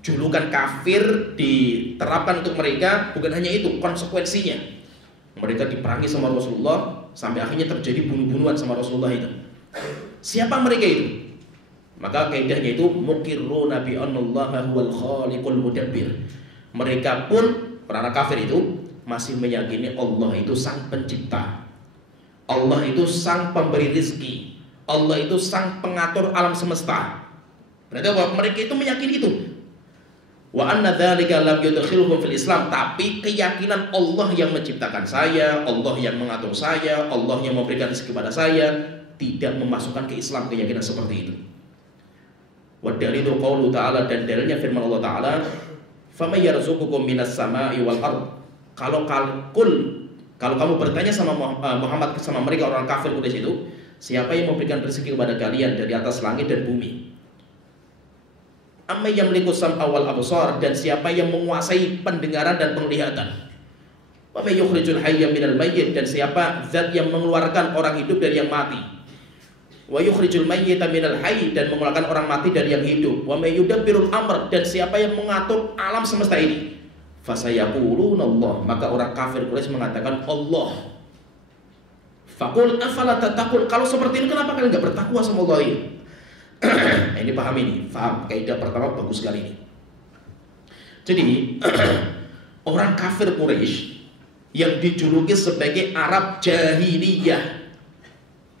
Julukan kafir diterapkan untuk mereka, bukan hanya itu, konsekuensinya. Mereka diperangi sama Rasulullah sampai akhirnya terjadi bunuh-bunuhan sama Rasulullah itu. Siapa mereka itu? Maka kaidahnya itu muqirruna bi annallaha huwal khaliqul mudabbir. Mereka pun para kafir itu masih meyakini Allah itu sang pencipta, Allah itu sang pemberi rizki, Allah itu sang pengatur alam semesta. Berarti bahwa mereka itu meyakini itu. Wa anna dzalika lam yudkhilhum fil Islam, tapi keyakinan Allah yang menciptakan saya, Allah yang mengatur saya, Allah yang memberikan rezeki kepada saya tidak memasukkan ke Islam keyakinan seperti itu. Wa dalilu qaulu ta'ala, dan dalilnya firman Allah Ta'ala, faman yarzuqukum minas sama'i wal ard. Kalau kamu bertanya sama Muhammad, sama mereka orang kafir Quraisy itu, siapa yang memberikan rezeki kepada kalian dari atas langit dan bumi? Amma yamliku sam'a wal absar, dan siapa yang menguasai pendengaran dan penglihatan? Wa may yukhrijul hayya minal mayyit, dan siapa zat yang mengeluarkan orang hidup dari yang mati? Wa yukhrijul mayyita minal hayy, dan mengeluarkan orang mati dari yang hidup. Wa may yudabbirul amr, dan siapa yang mengatur alam semesta ini? Fasayaquluna Allah, maka orang kafir Quraisy mengatakan Allah. Faqul afala tattaqun, kalau seperti ini kenapa kalian enggak bertakwa sama Allah ini? Ini paham ini, paham kaidah pertama bagus sekali ini. Jadi orang kafir Quraisy yang dijuluki sebagai Arab jahiliyah,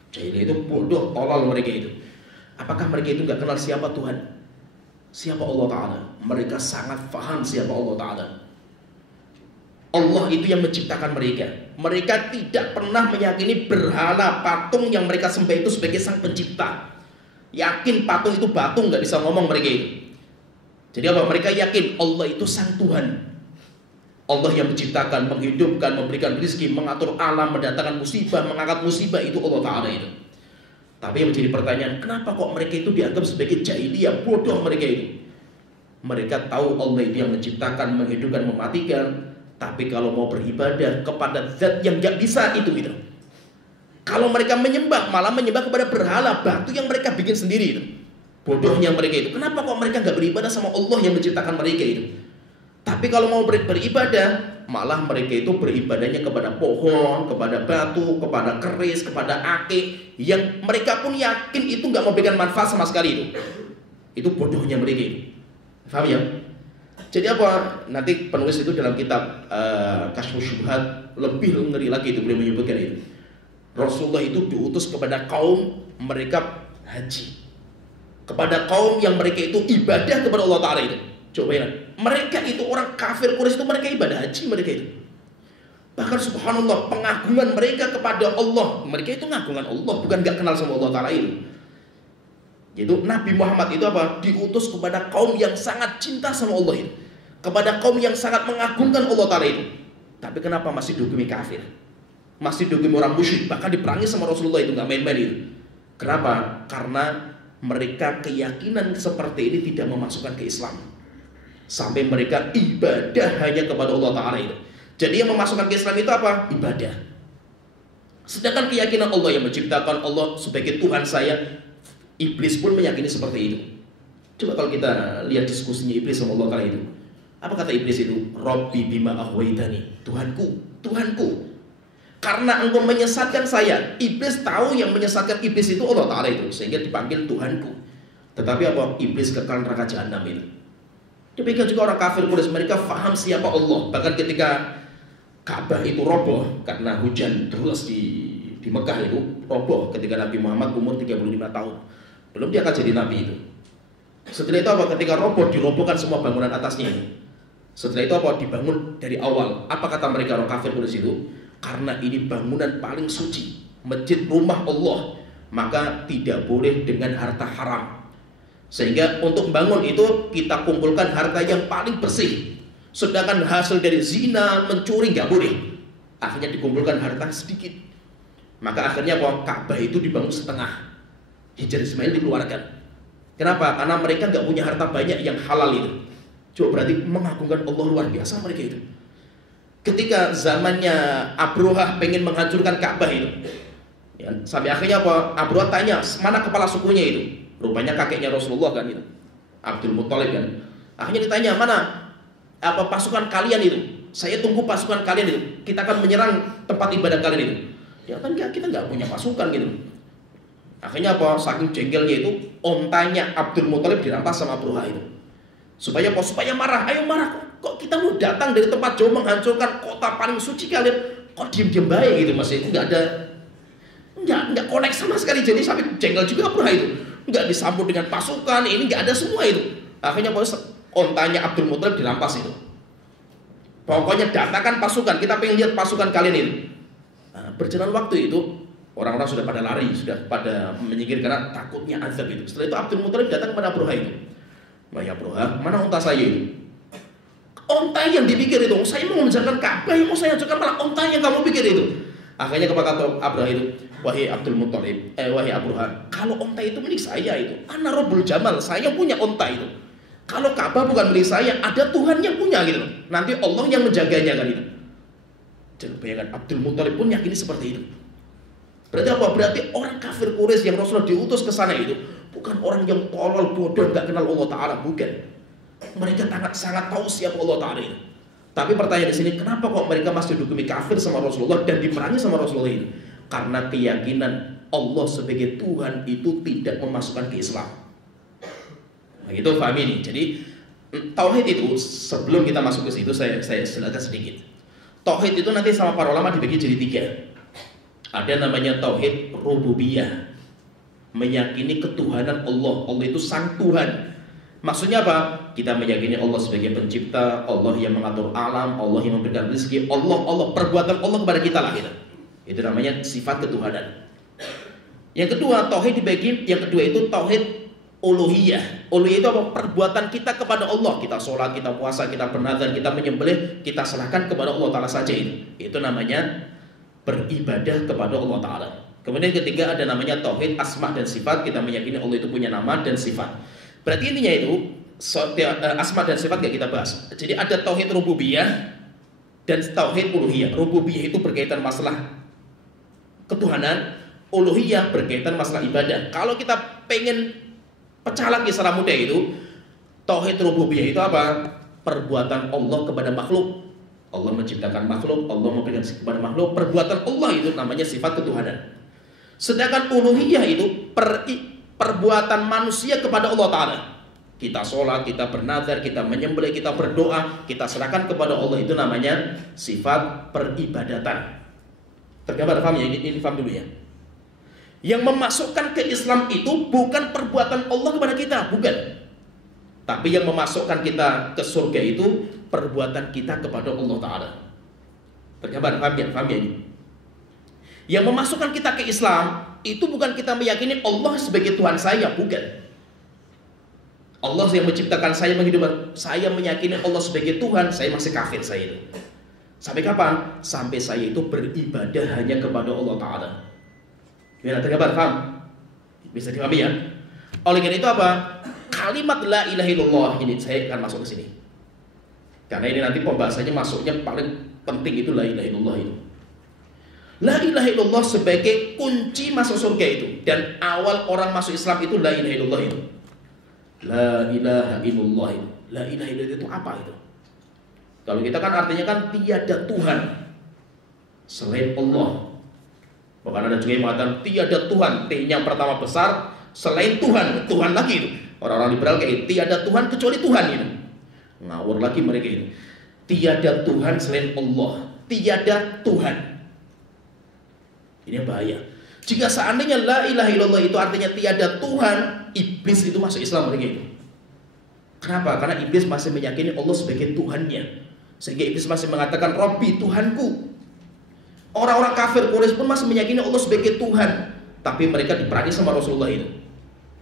jahiliyah itu bodoh, tolol mereka itu. Apakah mereka itu enggak kenal siapa Tuhan? Siapa Allah Ta'ala? Mereka sangat paham siapa Allah Ta'ala. Allah itu yang menciptakan mereka. Mereka tidak pernah meyakini berhala patung yang mereka sembah itu sebagai sang pencipta. Yakin patung itu batu, nggak bisa ngomong mereka itu. Jadi apa? Mereka yakin Allah itu sang Tuhan. Allah yang menciptakan, menghidupkan, memberikan rezeki, mengatur alam, mendatangkan musibah, mengangkat musibah, itu Allah Ta'ala itu. Tapi yang menjadi pertanyaan, kenapa kok mereka itu dianggap sebagai jahiliyah, bodoh mereka itu? Mereka tahu Allah itu yang menciptakan, menghidupkan, mematikan. Tapi kalau mau beribadah kepada zat yang gak bisa itu. Kalau mereka menyembah, malah menyembah kepada berhala, batu yang mereka bikin sendiri itu. Bodohnya mereka itu. Kenapa kok mereka gak beribadah sama Allah yang menciptakan mereka itu? Tapi kalau mau beribadah, malah mereka itu beribadahnya kepada pohon, kepada batu, kepada keris, kepada akik, yang mereka pun yakin itu gak memberikan manfaat sama sekali itu. Itu bodohnya mereka itu. Paham ya? Jadi apa? Nanti penulis itu dalam kitab Kasyfus Syubhat lebih ngeri lagi itu, beliau menyebutkan itu. Rasulullah itu diutus kepada kaum mereka haji, kepada kaum yang mereka itu ibadah kepada Allah Ta'ala itu. Coba ya, mereka itu orang kafir Quraisy itu mereka ibadah haji mereka itu. Bahkan subhanallah, pengagungan mereka kepada Allah, mereka itu ngagungan Allah, bukan gak kenal sama Allah Ta'ala itu. Yaitu Nabi Muhammad itu apa? Diutus kepada kaum yang sangat cinta sama Allah itu, kepada kaum yang sangat mengagungkan Allah Ta'ala itu. Tapi kenapa masih dihukumi kafir? Masih dihukumi orang musyrik, bahkan diperangi sama Rasulullah itu, gak main-main itu. Kenapa? Karena mereka keyakinan seperti ini tidak memasukkan ke Islam, sampai mereka ibadah hanya kepada Allah Ta'ala itu. Jadi yang memasukkan ke Islam itu apa? Ibadah. Sedangkan keyakinan Allah yang menciptakan, Allah sebagai Tuhan saya, iblis pun meyakini seperti itu. Coba kalau kita lihat diskusinya iblis sama Allah Ta'ala itu. Apa kata iblis itu? Rabbi bima aghwaytani, Tuhanku, Tuhanku, karena engkau menyesatkan saya. Iblis tahu yang menyesatkan iblis itu Allah Ta'ala itu, sehingga dipanggil Tuhanku. Tetapi apa? Iblis kekal neraka jahanam itu. Demikian juga orang kafir Quraisy, mereka faham siapa Allah. Bahkan ketika Ka'bah itu roboh karena hujan deras di Mekah itu, roboh ketika Nabi Muhammad umur 35 tahun. Belum dia akan jadi Nabi itu. Setelah itu apa? Ketika roboh, dirobohkan semua bangunan atasnya. Setelah itu apa? Dibangun dari awal. Apa kata mereka orang kafir Quraisy itu? Karena ini bangunan paling suci, masjid rumah Allah, maka tidak boleh dengan harta haram. Sehingga untuk bangun itu kita kumpulkan harta yang paling bersih. Sedangkan hasil dari zina, mencuri nggak boleh. Akhirnya dikumpulkan harta sedikit. Maka akhirnya Ka'bah itu dibangun setengah. Hajar Ismail dikeluarkan. Kenapa? Karena mereka nggak punya harta banyak yang halal itu. Coba berarti mengagungkan Allah luar biasa mereka itu. Ketika zamannya Abrohah pengen menghancurkan Ka'bah itu, ya, sampai akhirnya apa? Abrohah tanya, mana kepala sukunya itu? Rupanya kakeknya Rasulullah kan itu, Abdul Muttalib kan. Akhirnya ditanya, mana apa pasukan kalian itu? Saya tunggu pasukan kalian itu. Kita akan menyerang tempat ibadah kalian itu. Ya kan kita nggak punya pasukan gitu. Akhirnya apa? Saking jengkelnya itu, ontanya Abdul Muttalib dirampas sama Abrohah itu. Supaya apa? Supaya marah. Ayo marah. Kok kita mau datang dari tempat jauh menghancurkan kota paling suci kalian? Kok diem-diem baik gitu masih? Nggak connect sama sekali. Jadi sampai jengkel juga Abrohah itu. Nggak disambut dengan pasukan. Ini nggak ada semua itu. Akhirnya ontanya Abdul Muttalib dirampas itu. Pokoknya datangkan pasukan. Kita pengen lihat pasukan kalian itu. Nah, berjalan waktu itu, orang-orang sudah pada lari, sudah pada menyingkir karena takutnya azab itu. Setelah itu Abdul Muttalib datang kepada Abrohah itu. Wahai Abrohah, mana unta saya itu? Onta yang dipikir itu, saya mau menjalankan Ka'bah, yang mau saya hancurkan, malah onta yang kamu pikir itu. Akhirnya kepada Abrohah itu, wahai Abdul Muttalib, wahai Abrohah, kalau onta itu milik saya itu, ana Rabbul Jamal, saya punya onta itu. Kalau Ka'bah bukan milik saya, ada Tuhan yang punya gitu. Nanti Allah yang menjaganya kan itu. Jangan bayangkan, Abdul Muttalib pun yakini seperti itu. Berarti apa? Berarti orang kafir Quraisy yang Rasulullah diutus ke sana itu bukan orang yang tolol, bodoh, nggak kenal Allah Ta'ala, bukan. Mereka sangat tahu siapa Allah Ta'ala itu. Tapi pertanyaan di sini, kenapa kok mereka masih dihukumi kafir sama Rasulullah dan diperangi sama Rasulullah ini? Karena keyakinan Allah sebagai Tuhan itu tidak memasukkan ke Islam. Nah, itu paham ini. Jadi tauhid itu, sebelum kita masuk ke situ, saya silakan sedikit. Tauhid itu nanti sama para ulama dibagi jadi 3. Ada namanya tauhid rububiyah, meyakini ketuhanan Allah. Allah itu sang Tuhan. Maksudnya apa? Kita meyakini Allah sebagai pencipta, Allah yang mengatur alam, Allah yang memberikan rezeki, Allah perbuatan Allah kepada kita lah gitu. Itu namanya sifat ketuhanan. Yang kedua, tauhid dibagi, yang kedua itu tauhid uluhiyah. Uluhiyah itu apa? Perbuatan kita kepada Allah. Kita sholat, kita puasa, kita bernadzar, kita menyembelih, kita serahkan kepada Allah Ta'ala saja itu. Itu namanya beribadah kepada Allah Ta'ala. Kemudian ketiga ada namanya tauhid asma dan sifat. Kita meyakini Allah itu punya nama dan sifat. Berarti intinya itu asma dan sifat gak kita bahas. Jadi ada tauhid rububiyah dan tauhid uluhiyah. Rububiyah itu berkaitan masalah ketuhanan, uluhiyah berkaitan masalah ibadah. Kalau kita pengen pecah lagi secara mudah itu, tauhid rububiyah itu apa? Perbuatan Allah kepada makhluk. Allah menciptakan makhluk, Allah memberikan kepada makhluk. Perbuatan Allah itu namanya sifat ketuhanan. Sedangkan uluhiyah itu perbuatan manusia kepada Allah Ta'ala. Kita sholat, kita bernazar, kita menyembelih, kita berdoa, kita serahkan kepada Allah, itu namanya sifat peribadatan. Tergambar, paham ya? Ini paham dulu ya. Yang memasukkan ke Islam itu bukan perbuatan Allah kepada kita, bukan. Tapi yang memasukkan kita ke surga itu perbuatan kita kepada Allah Ta'ala. Tergambar, paham ya? Paham ya ini? Yang memasukkan kita ke Islam itu bukan kita meyakini Allah sebagai Tuhan saya, bukan. Allah yang menciptakan saya, menghidupkan saya, meyakini Allah sebagai Tuhan, saya masih kafir saya itu. Sampai kapan? Sampai saya itu beribadah hanya kepada Allah Ta'ala. Gimana, tergambar, paham? Bisa dipahami ya? Oleh karena itu apa? Kalimat la ilaha illallah ini saya akan masuk ke sini. Karena ini nanti pembahasannya masuknya paling penting itu la ilaha illallah itu. La ilaha illallah sebagai kunci masuk surga itu. Dan awal orang masuk Islam itu la ilaha illallah itu. La ilaha illallah itu. La ilaha illallah itu apa itu? Kalau kita kan artinya kan tiada Tuhan selain Allah. Bahkan ada juga yang mengatakan tiada Tuhan, T-nya pertama besar, selain Tuhan, Tuhan lagi itu. Orang-orang liberal kayak tiada Tuhan kecuali Tuhan itu. Ngawur lagi mereka itu. Tiada Tuhan selain Allah. Tiada Tuhan. Ini yang bahaya. Jika seandainya la ilaha illallah itu artinya tiada Tuhan, iblis itu masuk Islam mereka itu. Kenapa? Karena iblis masih meyakini Allah sebagai Tuhannya. Sehingga iblis masih mengatakan Rabbi, Tuhanku. Orang-orang kafir Quraisy pun masih meyakini Allah sebagai Tuhan. Tapi mereka diperangi sama Rasulullah itu.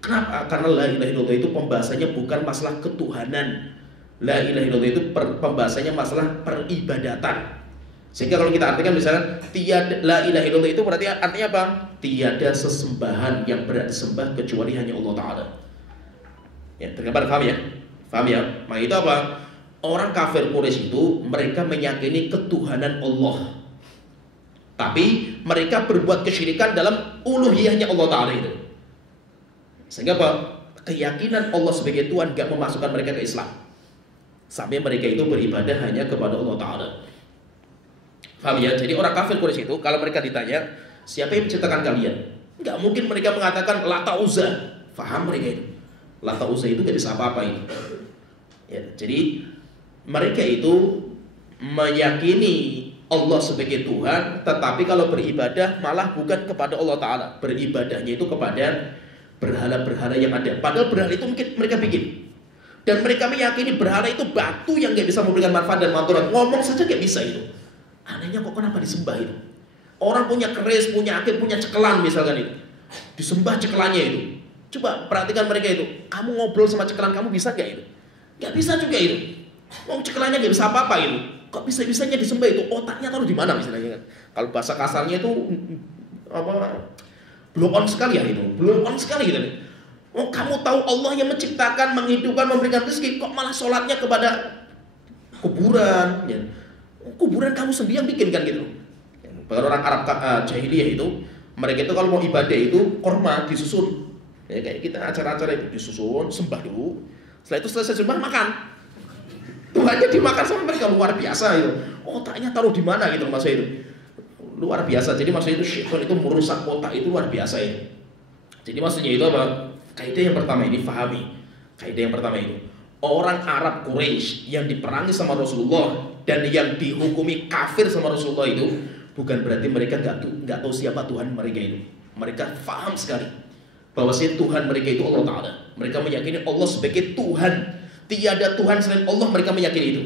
Kenapa? Karena la ilaha illallah itu pembahasannya bukan masalah ketuhanan. La ilaha illallah itu pembahasannya masalah peribadatan. Sehingga kalau kita artikan misalnya tiada la ilaha illallah itu berarti artinya apa? Tiada sesembahan yang berhak disembah kecuali hanya Allah Ta'ala. Ya, tergambar, paham ya? Paham ya? Maka itu apa? Orang kafir Quraisy itu mereka meyakini ketuhanan Allah. Tapi mereka berbuat kesyirikan dalam uluhiyahnya Allah Ta'ala itu. Sehingga apa? Keyakinan Allah sebagai Tuhan gak memasukkan mereka ke Islam. Sampai mereka itu beribadah hanya kepada Allah Ta'ala. Paham ya? Jadi orang kafir Quraisy itu kalau mereka ditanya, siapa yang menciptakan kalian? Gak mungkin mereka mengatakan Lata Uzza. Paham mereka itu? Lata Uzza itu gak bisa apa-apa itu. Ya, jadi mereka itu meyakini Allah sebagai Tuhan, tetapi kalau beribadah malah bukan kepada Allah Ta'ala. Beribadahnya itu kepada berhala-berhala yang ada. Padahal berhala itu mungkin mereka bikin. Dan mereka meyakini berhala itu batu yang gak bisa memberikan manfaat dan manfaat. Ngomong saja gak bisa itu. Anehnya kok kenapa disembah itu? Orang punya keris, punya akib, punya cekelan misalkan itu. Disembah cekelannya itu. Coba perhatikan mereka itu. Kamu ngobrol sama cekelan kamu bisa gak itu? Gak bisa juga itu. Cekelannya gak bisa apa-apa itu. Kok bisa-bisanya disembah itu? Otaknya taruh di mana misalnya kan? Kalau bahasa kasarnya itu apa? Blow on sekali ya itu. Blow on sekali gitu. Kamu tahu Allah yang menciptakan, menghidupkan, memberikan rezeki, kok malah sholatnya kepada kuburan? Ya. Kuburan kamu sendiri yang bikin kan gitu. Bahkan orang Arab jahiliyah itu, mereka itu kalau mau ibadah itu korma disusun. Ya, kayak kita acara-acara itu disusun, sembah dulu. Setelah itu selesai sembah makan. Tuhannya dimakan sama mereka, luar biasa itu. Otaknya taruh di mana gitu maksudnya itu. Luar biasa. Jadi maksudnya itu syaitan itu merusak otak itu luar biasa ya. Jadi maksudnya itu apa? Kaidah yang pertama ini fahami. Kaidah yang pertama itu orang Arab Quraisy yang diperangi sama Rasulullah dan yang dihukumi kafir sama Rasulullah itu bukan berarti mereka nggak tahu siapa Tuhan mereka itu. Mereka faham sekali bahwa Tuhan mereka itu Allah Ta'ala. Mereka meyakini Allah sebagai Tuhan. Tiada Tuhan selain Allah, mereka meyakini itu.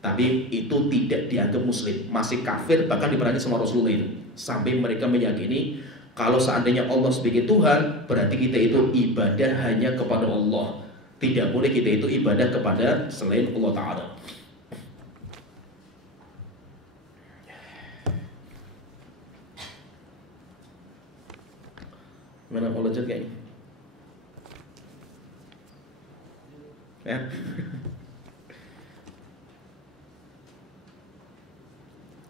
Tapi itu tidak dianggap muslim, masih kafir, bahkan diperangi sama Rasulullah itu. Sampai mereka meyakini kalau seandainya Allah sebagai Tuhan, berarti kita itu ibadah hanya kepada Allah. Tidak boleh kita itu ibadah kepada selain Allah Ta'ala. Mana mau lanjut kayaknya? Ya.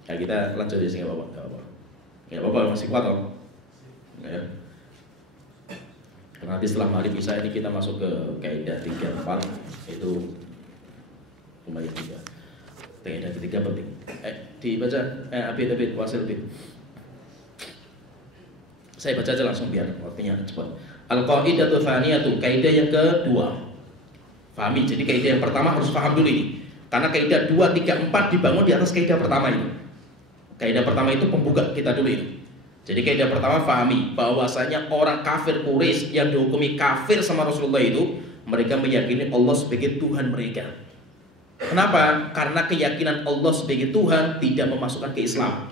Nah, kita lanjut di sini nggak apa-apa. Nggak apa-apa, masih kuat loh. Ya. Nanti setelah maghrib isya ini kita masuk ke kaidah 3-4 itu lumayan juga. Kaidah ketiga penting. Dibaca Abid Wasil Bid. Saya baca aja langsung biar waktunya cepat. Al-qaidatu tsaniyatu, kaidah yang kedua. Fahami. Jadi kaidah yang pertama harus paham dulu ini. Karena kaidah 2, 3, 4 dibangun di atas kaidah pertama ini. Kaidah pertama itu pembuka kita dulu itu. Jadi kaidah pertama fahami bahwasanya orang kafir Quraisy yang dihukumi kafir sama Rasulullah itu, mereka meyakini Allah sebagai Tuhan mereka. Kenapa? Karena keyakinan Allah sebagai Tuhan tidak memasukkan ke Islam.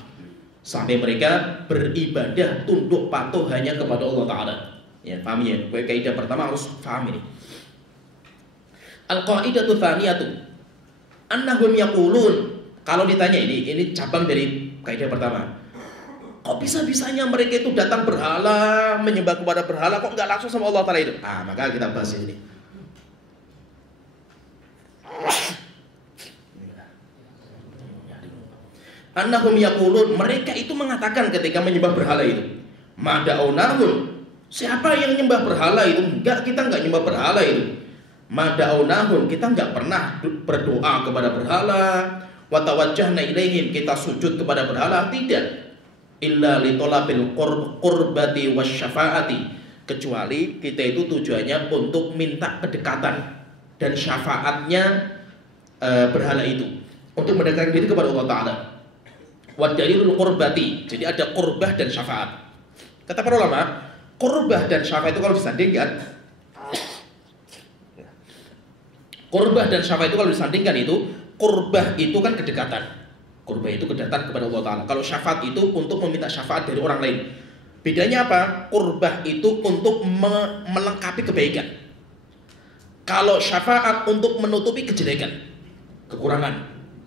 Sampai mereka beribadah tunduk patuh hanya kepada Allah Ta'ala. Ya, paham ya? Kaidah pertama harus paham ini. Al-qaidatu tsaniyatu annahum yaqulun. Kalau ditanya ini cabang dari kaidah pertama. Kok bisa-bisanya mereka itu datang berhala, menyembah kepada berhala, kok nggak langsung sama Allah Ta'ala itu? Maka kita bahas ini. Annahum yaqulun, mereka itu mengatakan ketika menyembah berhala itu, mada'unahum, siapa yang menyembah berhala itu? Kita nggak menyembah berhala itu. Mada'unahum, kita nggak pernah berdoa kepada berhala, wa tawajjahna ilaihim, kita sujud kepada berhala, tidak. Illa litolabil qurbati wasyafaati, kecuali kita itu tujuannya untuk minta kedekatan dan syafaatnya berhala itu, untuk mendekatkan diri kepada Allah Ta'ala. Wa dalilul qurbati, jadi ada qurbah dan syafaat. Kata para ulama, qurbah dan syafaat itu kalau disandingkan, qurbah dan syafaat itu kalau disandingkan itu, qurbah itu kan kedekatan. Qurbah itu kedekatan kepada Allah Ta'ala. Kalau syafaat itu untuk meminta syafaat dari orang lain. Bedanya apa? Qurbah itu untuk melengkapi kebaikan. Kalau syafaat untuk menutupi kejelekan, kekurangan.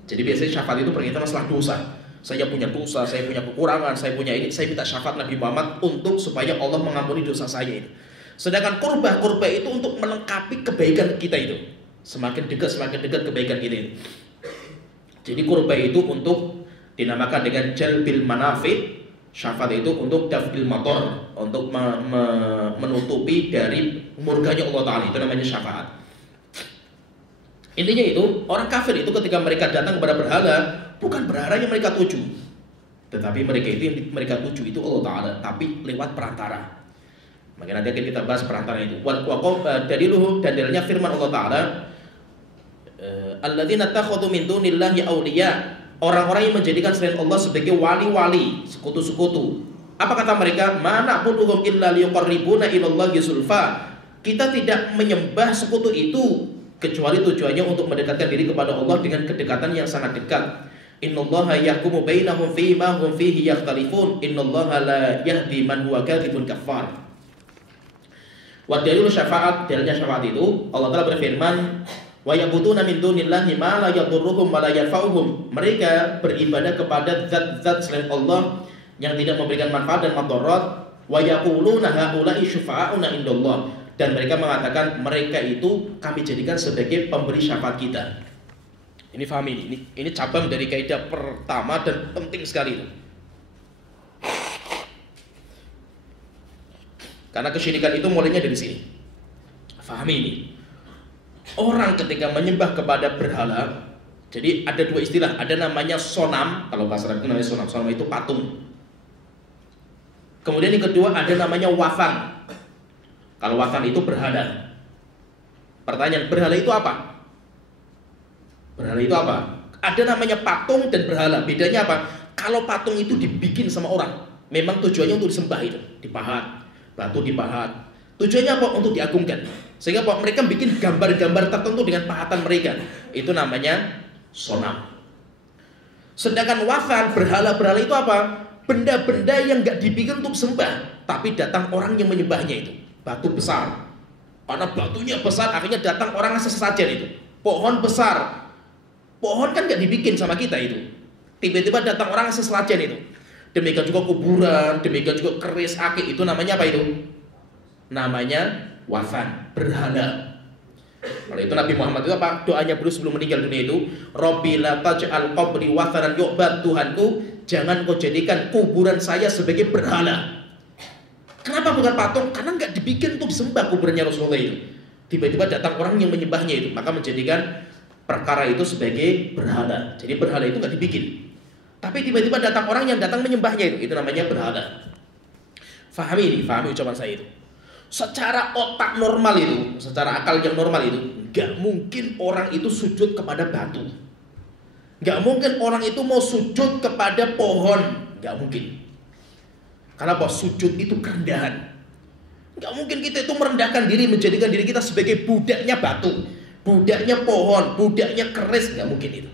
Jadi biasanya syafaat itu berkaitan masalah dosa. Saya punya dosa, saya punya kekurangan, saya punya ini, saya minta syafaat Nabi Muhammad untuk supaya Allah mengampuni dosa saya itu. Sedangkan qurbah itu untuk melengkapi kebaikan kita itu. Semakin dekat kebaikan kita itu. Jadi qurbah itu untuk dinamakan dengan jalbil manafi, syafaat itu untuk daf'il mator, untuk menutupi dari murkanya Allah Ta'ala, itu namanya syafaat. Intinya itu, orang kafir itu ketika mereka datang kepada berhala, bukan berhala yang mereka tuju, tetapi mereka itu yang mereka tuju itu Allah Ta'ala, tapi lewat perantara. Maka nanti akan kita bahas perantara itu. Daliluhu, dan dalilnya firman Allah Ta'ala, alladzina takhadhu min dunillahi awliya, orang-orang yang menjadikan selain Allah sebagai wali-wali, sekutu-sekutu. Apa kata mereka? Mana buduhum illa liyuqarribuna ilallahi zulfa. Kita tidak menyembah sekutu itu kecuali tujuannya untuk mendekatkan diri kepada Allah dengan kedekatan yang sangat dekat. Innallaha yahkumu bainahum fima hum fihi yakhtalifun. Innallaha la yahdi man huwa kadzibun kafar. Wa dalilul syafaat, dalilnya syafaat itu Allah Ta'ala berfirman, wa ya'buduna min dunillahi ma la yadurruhum wa la yanfa'uhum. Mereka beribadah kepada zat-zat selain Allah yang tidak memberikan manfaat dan madarat. Wa yaquluna haula'i syufa'auna indallah, dan mereka mengatakan mereka itu kami jadikan sebagai pemberi syafaat kita. Ini paham ini cabang dari kaidah pertama dan penting sekali itu. Karena kesyirikan itu mulainya dari sini. Pahami ini. Orang ketika menyembah kepada berhala, jadi ada dua istilah, ada namanya sonam, kalau bahasa Arab itu namanya sonam, sonam itu patung. Kemudian yang kedua ada namanya wathan. Kalau wathan itu berhala. Pertanyaan, berhala itu apa? Berhala itu apa? Ada namanya patung dan berhala. Bedanya apa? Kalau patung itu dibikin sama orang, memang tujuannya untuk disembah itu, dipahat, batu dipahat. Tujuannya apa? Untuk diagungkan. Sehingga mereka bikin gambar-gambar tertentu dengan pahatan mereka. Itu namanya sonam. Sedangkan wathan, berhala-berhala itu apa? Benda-benda yang gak dibikin untuk sembah, tapi datang orang yang menyembahnya itu. Batu besar. Karena batunya besar, akhirnya datang orang sesajen itu. Pohon besar. Pohon kan gak dibikin sama kita itu. Tiba-tiba datang orang sesajen itu. Demikian juga kuburan, demikian juga keris, akik. Itu namanya apa itu? Namanya wathan, berhala. Kalau itu Nabi Muhammad itu apa? Doanya beliau sebelum meninggal dunia itu, Rabbi la taj'al qabri wathanan yu'bad, Tuhanku, jangan kau jadikan kuburan saya sebagai berhala. Kenapa bukan patung? Karena nggak dibikin untuk disembah kuburannya Rasulullah itu. Tiba-tiba datang orang yang menyembahnya itu, maka menjadikan perkara itu sebagai berhala. Jadi berhala itu nggak dibikin. Tapi tiba-tiba datang orang yang datang menyembahnya itu namanya berhala. Fahami ucapan saya itu. Secara otak normal itu, secara akal yang normal itu, nggak mungkin orang itu sujud kepada batu. Nggak mungkin orang itu mau sujud kepada pohon, nggak mungkin. Karena apa? Sujud itu kerendahan. Nggak mungkin kita itu merendahkan diri, menjadikan diri kita sebagai budaknya batu, budaknya pohon, budaknya keris, nggak mungkin itu.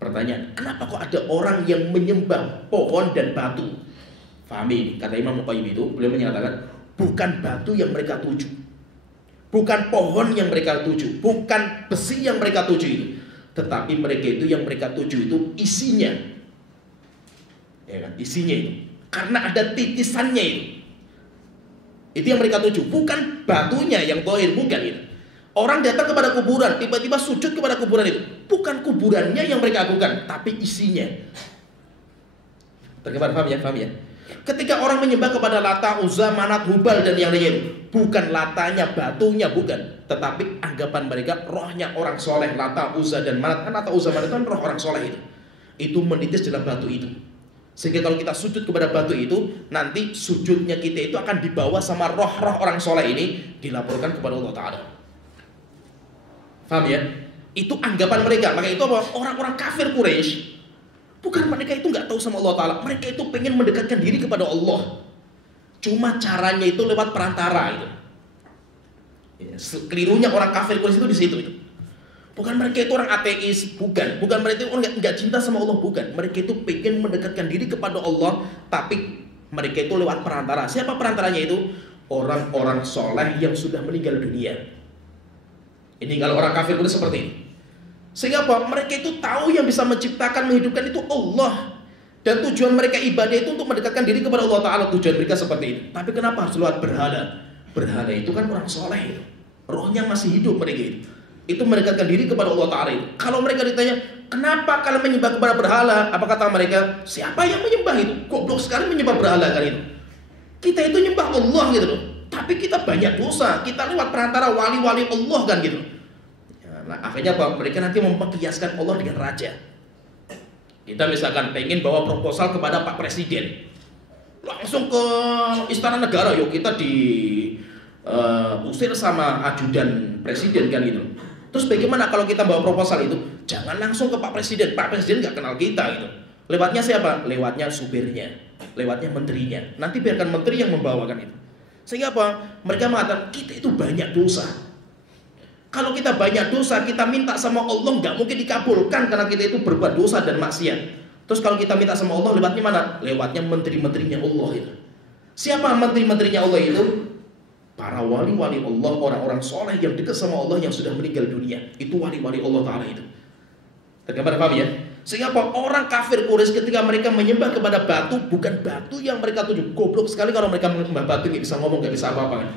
Pertanyaan, kenapa kok ada orang yang menyembah pohon dan batu? Fahami ini, kata Imam Muqayyim itu, beliau menyatakan, bukan batu yang mereka tuju, bukan pohon yang mereka tuju, bukan besi yang mereka tuju itu, tetapi mereka itu yang mereka tuju itu isinya, ya kan? Isinya itu, karena ada titisannya itu yang mereka tuju, bukan batunya yang zahir, bukan itu. Orang datang kepada kuburan, tiba-tiba sujud kepada kuburan itu, bukan kuburannya yang mereka agungkan, tapi isinya. Tergambar, paham ya? Ketika orang menyembah kepada Lata, Uzza, Manat, Hubal dan yang lainnya, bukan latanya, batunya, bukan, tetapi anggapan mereka rohnya orang soleh. Lata, Uzza dan Manat, kan Lata, Uzza, Manat kan roh orang soleh itu menitis dalam batu itu. Sehingga kalau kita sujud kepada batu itu, nanti sujudnya kita itu akan dibawa sama roh-roh orang soleh ini, dilaporkan kepada Allah Ta'ala. Paham ya? Itu anggapan mereka. Maka itu apa? Orang-orang kafir Quraisy, bukan mereka itu nggak tahu sama Allah Ta'ala, mereka itu pengen mendekatkan diri kepada Allah. Cuma caranya itu lewat perantara itu. Ya, kelirunya orang kafir Quraisy itu di situ itu. Bukan mereka itu orang ateis, bukan mereka itu orang nggak cinta sama Allah, bukan. Mereka itu pengen mendekatkan diri kepada Allah, tapi mereka itu lewat perantara. Siapa perantaranya itu? Orang-orang soleh yang sudah meninggal dunia. Ini kalau orang kafir Quraisy seperti ini. Sehingga apa? Mereka itu tahu yang bisa menciptakan, menghidupkan itu Allah. Dan tujuan mereka ibadah itu untuk mendekatkan diri kepada Allah Ta'ala. Tujuan mereka seperti itu. Tapi kenapa harus lewat berhala? Berhala itu kan orang soleh itu. Rohnya masih hidup mereka itu. Itu mendekatkan diri kepada Allah Ta'ala itu. Kalau mereka ditanya, kenapa kalian menyembah kepada berhala? Apa kata mereka? Siapa yang menyembah itu? Goblok sekali menyembah berhala kan itu. Kita itu nyembah Allah gitu loh. Tapi kita banyak dosa. Kita lewat perantara wali-wali Allah kan gitu. Nah, akhirnya apa? Mereka nanti memperkiaskan Allah dengan raja. Kita misalkan pengen bawa proposal kepada Pak Presiden, langsung ke Istana Negara, yuk kita diusir sama ajudan Presiden kan gitu. Terus bagaimana kalau kita bawa proposal itu? Jangan langsung ke Pak Presiden. Pak Presiden nggak kenal kita gitu. Lewatnya siapa? Lewatnya supirnya, lewatnya menterinya. Nanti biarkan menteri yang membawakan itu. Sehingga apa? Mereka mengatakan kita itu banyak dosa. Kalau kita banyak dosa, kita minta sama Allah nggak mungkin dikabulkan karena kita itu berbuat dosa dan maksiat. Terus kalau kita minta sama Allah lewatnya mana? Lewatnya menteri-menterinya Allah itu. Siapa menteri-menterinya Allah itu? Para wali-wali Allah, orang-orang soleh yang dekat sama Allah yang sudah meninggal dunia. Itu wali-wali Allah Ta'ala itu. Tergambar paham ya? Sehingga apa? Orang kafir Quraisy ketika mereka menyembah kepada batu, bukan batu yang mereka tuju. Goblok sekali kalau mereka menyembah batu, nggak bisa ngomong, nggak bisa apa-apa kan?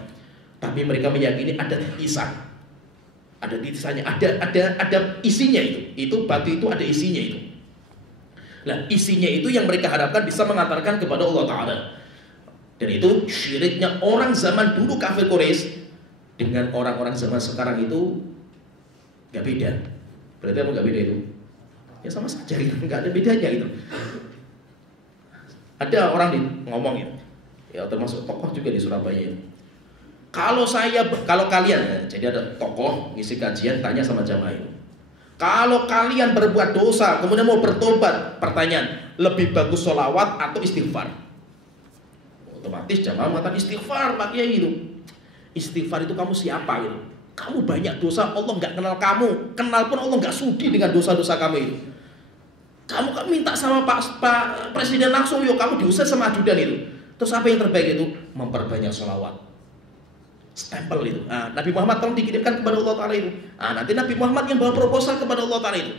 Tapi mereka meyakini ada titisan. Ada titisannya, ada isinya itu batu itu ada isinya itu. Nah, isinya itu yang mereka harapkan bisa mengantarkan kepada Allah Ta'ala. Dan itu syiriknya orang zaman dulu kafir Quraisy dengan orang-orang zaman sekarang itu gak beda. Berarti apa gak beda itu? Ya sama saja gitu, gak ada bedanya itu. Ada orang ngomong ya termasuk tokoh juga di Surabaya itu. Kalau kalian, jadi ada tokoh ngisi kajian tanya sama jamaah itu. Kalau kalian berbuat dosa kemudian mau bertobat, pertanyaan, lebih bagus sholawat atau istighfar? Otomatis jamaah mengatakan istighfar, Pak Kiai gitu. Istighfar itu kamu siapa gitu? Kamu banyak dosa, Allah nggak kenal kamu. Kenal pun Allah nggak sudi dengan dosa-dosa kamu itu. Kamu kan minta sama Pak Presiden langsung, yuk kamu diusir sama ajudan itu. Terus apa yang terbaik itu? Memperbanyak sholawat. Stempel itu. Nah, Nabi Muhammad tolong dikirimkan kepada Allah Ta'ala itu. Nah, nanti Nabi Muhammad yang bawa proposal kepada Allah Ta'ala itu.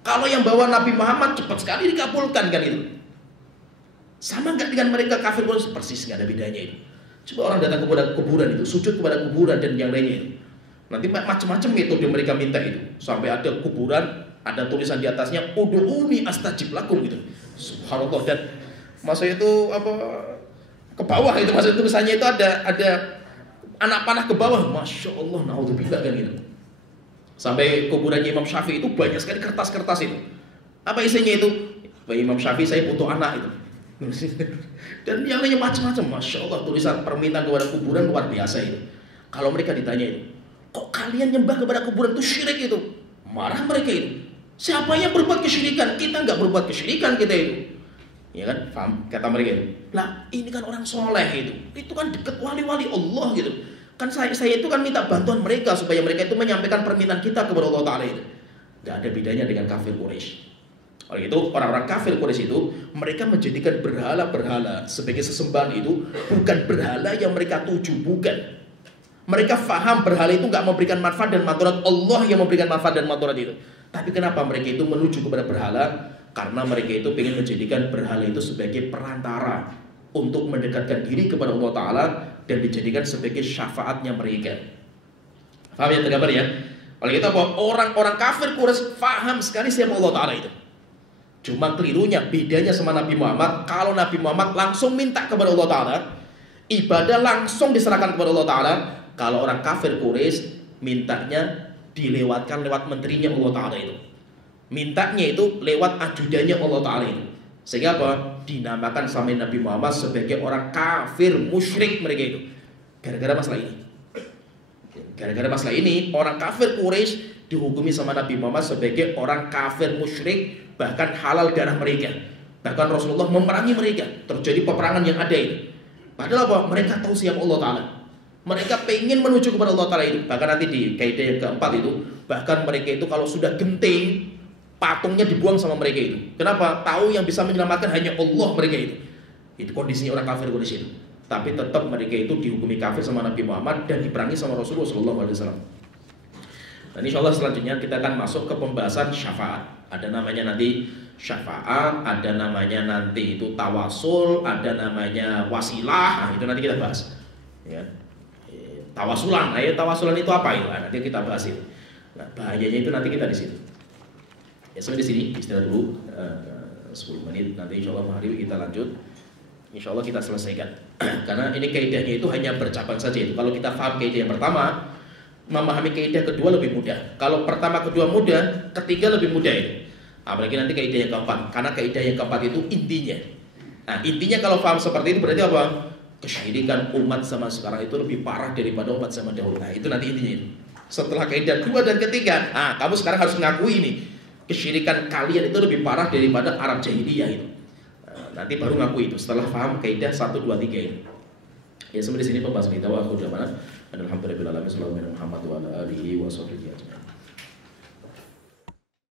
Kalau yang bawa Nabi Muhammad cepat sekali dikabulkan kan itu. Sama nggak dengan mereka kafir persis, nggak ada bedanya itu. Coba orang datang kepada kuburan itu, sujud kepada kuburan dan yang lainnya itu. Nanti macam-macam metode mereka minta itu. Sampai ada kuburan, ada tulisan di atasnya ud'uni astajib lakum gitu. Subhanallah. Dan masa itu apa ke bawah itu, masa tulisannya itu ada anak panah ke bawah. Masya Allah, naudzubillah kan gitu. Sampai kuburannya Imam Syafi'i itu banyak sekali kertas-kertas itu. Apa isinya itu? Pak Imam Syafi'i, saya butuh anak itu. Dan yang lainnya macam-macam. Masya Allah, tulisan permintaan kepada kuburan luar biasa itu. Kalau mereka ditanya itu, kok kalian nyembah kepada kuburan itu syirik itu? Marah mereka itu. Siapa yang berbuat kesyirikan? Kita nggak berbuat kesyirikan kita itu. Ya kan? Paham? Kata mereka itu. Lah, ini kan orang soleh itu. Itu kan dekat wali-wali Allah gitu. Kan saya itu kan minta bantuan mereka supaya mereka itu menyampaikan permintaan kita kepada Allah Ta'ala itu. Gak ada bedanya dengan kafir Quraisy. Oleh itu orang-orang kafir Quraisy itu mereka menjadikan berhala-berhala sebagai sesembahan itu bukan berhala yang mereka tuju, bukan. Mereka faham berhala itu gak memberikan manfaat dan madarat, Allah yang memberikan manfaat dan madarat itu. Tapi kenapa mereka itu menuju kepada berhala? Karena mereka itu ingin menjadikan berhala itu sebagai perantara untuk mendekatkan diri kepada Allah Ta'ala dan dijadikan sebagai syafaatnya mereka. Faham ya tergambar ya? Oleh itu apa? Orang-orang kafir Quraisy faham sekali siapa Allah Ta'ala itu. Cuma kelirunya, bedanya sama Nabi Muhammad. Kalau Nabi Muhammad langsung minta kepada Allah Ta'ala, ibadah langsung diserahkan kepada Allah Ta'ala. Kalau orang kafir Quraisy mintanya dilewatkan lewat menterinya Allah Ta'ala itu. Mintanya itu lewat ajudannya Allah Ta'ala itu. Sehingga apa? Dinamakan sama Nabi Muhammad sebagai orang kafir musyrik mereka itu. Gara-gara masalah ini. Gara-gara masalah ini, orang kafir Quraisy dihukumi sama Nabi Muhammad sebagai orang kafir musyrik, bahkan halal darah mereka. Bahkan Rasulullah memerangi mereka. Terjadi peperangan yang ada itu. Padahal apa? Mereka tahu siapa Allah Ta'ala. Mereka pengen menuju kepada Allah Ta'ala itu. Bahkan nanti di kaidah yang keempat itu, bahkan mereka itu kalau sudah genting, patungnya dibuang sama mereka itu. Kenapa? Tahu yang bisa menyelamatkan hanya Allah mereka itu. Itu kondisinya orang kafir Quraisy itu. Tapi tetap mereka itu dihukumi kafir sama Nabi Muhammad dan diperangi sama Rasulullah SAW. Dan insya Allah selanjutnya kita akan masuk ke pembahasan syafaat. Ada namanya nanti syafaat, ada namanya nanti itu tawasul, ada namanya wasilah. Nah, itu nanti kita bahas. Ya. Tawasulan, tawasulan itu apa itu? Nah, nanti kita bahas itu. Nah, bahayanya itu nanti kita di situ. Ya, sampai di sini istirahat dulu 10 menit. Nanti insya Allah hari kita lanjut. Insya Allah kita selesaikan. Karena ini kaidahnya itu hanya bercabang saja itu. Kalau kita paham kaidah yang pertama, memahami kaidah kedua lebih mudah. Kalau pertama kedua mudah, ketiga lebih mudah itu. Apalagi nanti kaidah yang keempat. Karena kaidah yang keempat itu intinya. Nah, intinya kalau paham seperti itu berarti apa? Kesyirikan umat zaman sekarang itu lebih parah daripada umat zaman dahulu. Nah, itu nanti intinya itu. Setelah kaidah 2 dan ketiga, kamu sekarang harus mengakui ini. Kesyirikan kalian itu lebih parah daripada Arab jahiliyah itu. Nanti baru ngaku itu setelah paham kaidah 1, 2, 3 ini. Ya, sampai di sini pembahasan kita. Wa alhamdulillah. Alhamdulillah. Sallallahu alaihi wa sallam.